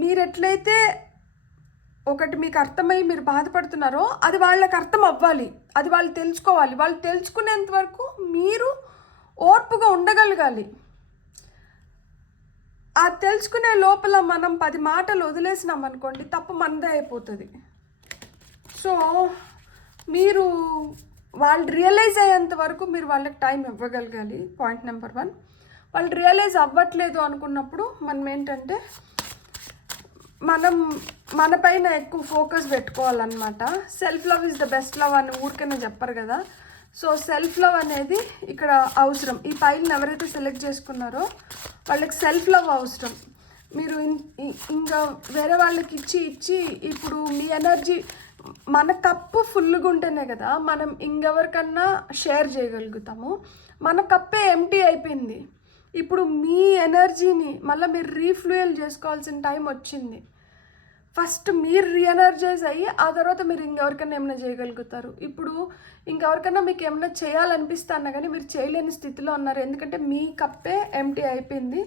మీరు ఎట్లయితే ఒకటి మీకు అర్థమై మీరు బాధపడుతున్నారో అది వాళ్ళకి అర్థం అవ్వాలి, అది వాళ్ళు తెలుసుకోవాలి. వాళ్ళు తెలుసుకునేంత వరకు మీరు ఓర్పుగా ఉండగలగాలి. ఆ తెలుసుకునే లోపల మనం 10 మాటలు వదిలేసినాం అనుకోండి తప్పు మనదే అయిపోతుంది. సో మీరు వాళ్ళు రియలైజ్ అయ్యేంత వరకు మీరు వాళ్ళకి టైం ఇవ్వగలగాలి. Point number 1. వాళ్ళు రియలైజ్ అవ్వట్లేదు అనుకున్నప్పుడు మనం ఏంటంటే మనం మన పైన ఎక్కువ ఫోకస్ పెట్టుకోవాలన్నమాట. Self love is the best love అని ఊరికైనా చెప్పరు కదా. సో సెల్ఫ్ లవ్ అనేది ఇక్కడ అవసరం. ఈ ఫైల్ని ఎవరైతే సెలెక్ట్ చేసుకున్నారో వాళ్ళకి సెల్ఫ్ లవ్ అవసరం. మీరు ఇంకా వేరే వాళ్ళకి ఇచ్చి ఇప్పుడు మీ ఎనర్జీ మన కప్పు ఫుల్గా ఉంటేనే కదా మనం ఇంకెవరికన్నా షేర్ చేయగలుగుతాము. మన కప్పే ఎంటీ అయిపోయింది. ఇప్పుడు మీ ఎనర్జీని మళ్ళీ మీరు రీఫ్లూయల్ చేసుకోవాల్సిన టైం వచ్చింది. ఫస్ట్ మీరు రీఎనర్జైజ్ అయ్యి ఆ తర్వాత మీరు ఇంకెవరికైనా ఏమైనా చేయగలుగుతారు. ఇప్పుడు ఇంకెవరికైనా మీకు ఏమైనా చేయాలనిపిస్తానా కానీ మీరు చేయలేని స్థితిలో ఉన్నారు. ఎందుకంటే మీ కప్పే ఎంటీ అయిపోయింది.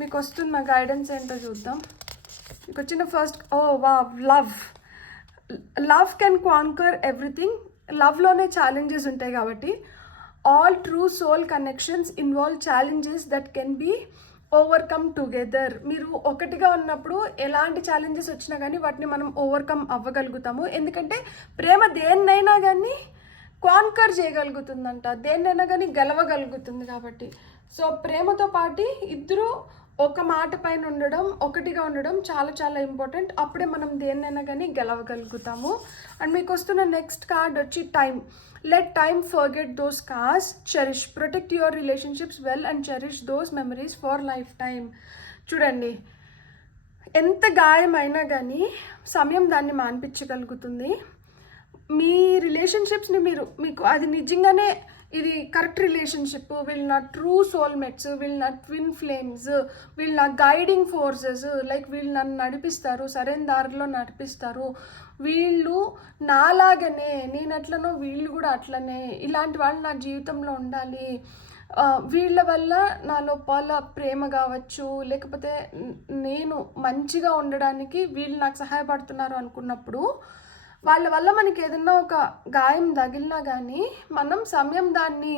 మీకు వస్తున్న గైడెన్స్ ఏంటో చూద్దాం. మీకు వచ్చిన first love can conquer everything. లవ్లోనే ఛాలెంజెస్ ఉంటాయి కాబట్టి all true soul connections involve challenges that can be overcome together. మీరు ఒకటిగా ఉన్నప్పుడు ఎలాంటి ఛాలెంజెస్ వచ్చినా కానీ వాటిని మనం ఓవర్కమ్ అవ్వగలుగుతాము. ఎందుకంటే ప్రేమ దేన్నైనా కానీ కాన్కర్ చేయగలుగుతుందంట, దేన్నైనా కానీ గెలవగలుగుతుంది కాబట్టి. సో ప్రేమతో పాటు ఇద్దరు ఒక మాట పైన ఉండడం, ఒకటిగా ఉండడం చాలా చాలా ఇంపార్టెంట్. అప్పుడే మనం దేన్నైనా కానీ గెలవగలుగుతాము. అండ్ మీకు వస్తున్న నెక్స్ట్ కార్డ్ వచ్చి time. Let time forget those scars, cherish, protect your relationships well and cherish those memories for life time. చూడండి, ఎంత గాయమైనా కానీ సమయం దాన్ని మాన్పించగలుగుతుంది. మీ రిలేషన్షిప్స్ని మీకు అది నిజంగానే ఇది కరెక్ట్ రిలేషన్షిప్, వీళ్ళు నా ట్రూ సోల్మేట్స్, వీళ్ళు నా ట్విన్ ఫ్లేమ్స్, వీళ్ళు నా గైడింగ్ ఫోర్సెస్, లైక్ వీళ్ళు నన్ను నడిపిస్తారు, సరైన దారిలో నడిపిస్తారు, వీళ్ళు నాలాగనే నేను అట్లనో వీళ్ళు కూడా అట్లనే, ఇలాంటి వాళ్ళు నా జీవితంలో ఉండాలి, వీళ్ళ వల్ల నా లోపల ప్రేమ కావచ్చు, లేకపోతే నేను మంచిగా ఉండడానికి వీళ్ళు నాకు సహాయపడుతున్నారు అనుకున్నప్పుడు వాళ్ళ వల్ల మనకి ఏదన్నా ఒక గాయం తగిలినా కానీ మనం సమయం దాన్ని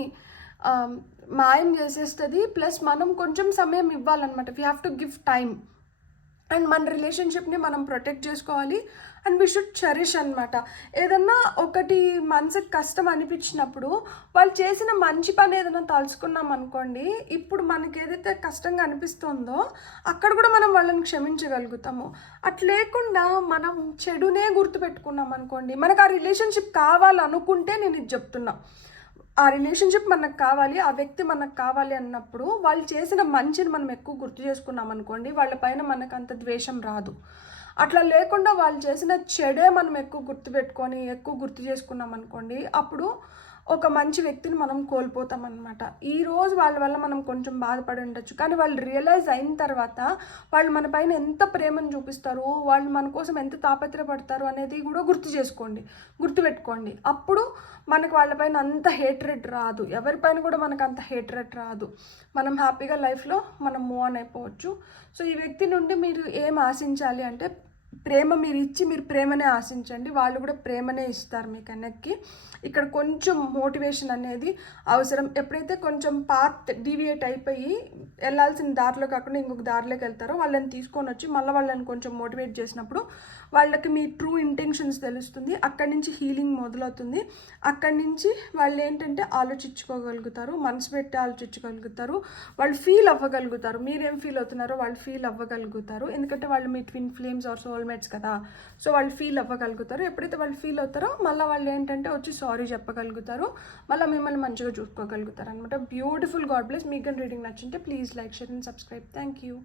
మాయం చేసేస్తుంది. ప్లస్ మనం కొంచెం సమయం ఇవ్వాలన్నమాట. We have to give time. And మన రిలేషన్షిప్ని మనం ప్రొటెక్ట్ చేసుకోవాలి. అండ్ వీ షుడ్ చెరిష్ అనమాట. ఏదన్నా ఒకటి మనసుకు కష్టం అనిపించినప్పుడు వాళ్ళు చేసిన మంచి పని ఏదైనా తలుచుకున్నాం అనుకోండి, ఇప్పుడు మనకి ఏదైతే కష్టంగా అనిపిస్తుందో అక్కడ కూడా మనం వాళ్ళని క్షమించగలుగుతాము. అట్లా లేకుండా మనం చెడునే గుర్తుపెట్టుకున్నాం అనుకోండి, మనకు ఆ రిలేషన్షిప్ కావాలనుకుంటే నేను ఇది చెప్తున్నా, ఆ రిలేషన్షిప్ మనకు కావాలి, ఆ వ్యక్తి మనకు కావాలి అన్నప్పుడు వాళ్ళు చేసిన మంచిని మనం ఎక్కువ గుర్తు చేసుకున్నాం అనుకోండి, వాళ్ళ పైన మనకు అంత ద్వేషం రాదు. అట్లా లేకుండా వాళ్ళు చేసిన చెడే మనం ఎక్కువ గుర్తుపెట్టుకొని ఎక్కువ గుర్తు చేసుకున్నాం అనుకోండి, అప్పుడు ఒక మంచి వ్యక్తిని మనం కోల్పోతాం అనమాట. ఈరోజు వాళ్ళ వల్ల మనం కొంచెం బాధపడి ఉండొచ్చు, కానీ వాళ్ళు రియలైజ్ అయిన తర్వాత వాళ్ళు మన పైన ఎంత ప్రేమను చూపిస్తారు, వాళ్ళు మన కోసం ఎంత తాపత్రపడతారు అనేది కూడా గుర్తుపెట్టుకోండి. అప్పుడు మనకు వాళ్ళపైన అంత హేట్రెడ్ రాదు, ఎవరిపైన కూడా మనకు అంత హేట్రెడ్ రాదు. మనం హ్యాపీగా లైఫ్లో మనం మూవ్ ఆన్ అయిపోవచ్చు. సో ఈ వ్యక్తి నుండి మీరు ఏం ఆశించాలి అంటే ప్రేమ మీరు ఇచ్చి మీరు ప్రేమనే ఆశించండి, వాళ్ళు కూడా ప్రేమనే ఇస్తారు మీకు వెనక్కి. ఇక్కడ కొంచెం మోటివేషన్ అనేది అవసరం. ఎప్పుడైతే కొంచెం పాత్ డీవియేట్ అయిపోయి వెళ్ళాల్సిన దారిలో కాకుండా ఇంకొక దారిలోకి వెళ్తారో వాళ్ళని తీసుకొని వచ్చి మళ్ళీ వాళ్ళని కొంచెం మోటివేట్ చేసినప్పుడు వాళ్ళకి మీ ట్రూ ఇంటెన్షన్స్ తెలుస్తుంది. అక్కడి నుంచి హీలింగ్ మొదలవుతుంది. అక్కడి నుంచి వాళ్ళు ఏంటంటే ఆలోచించుకోగలుగుతారు, మనసు పెట్టి ఆలోచించగలుగుతారు, వాళ్ళు ఫీల్ అవ్వగలుగుతారు, మీరేం ఫీల్ అవుతున్నారో వాళ్ళు ఫీల్ అవ్వగలుగుతారు. ఎందుకంటే వాళ్ళు మీ ట్విన్ ఫ్లేమ్స్ ఆర్ సోల్మేట్స్ కదా, సో వాళ్ళు ఫీల్ అవ్వగలుగుతారు. ఎప్పుడైతే వాళ్ళు ఫీల్ అవుతారో మళ్ళీ వాళ్ళు ఏంటంటే వచ్చి సారీ చెప్పగలుగుతారు, మళ్ళీ మిమ్మల్ని మంచిగా చూసుకోగలుగుతారు అనమాట. బ్యూటిఫుల్. God bless. మీకు రీడింగ్ నచ్చింటే please like, share and subscribe. Thank you.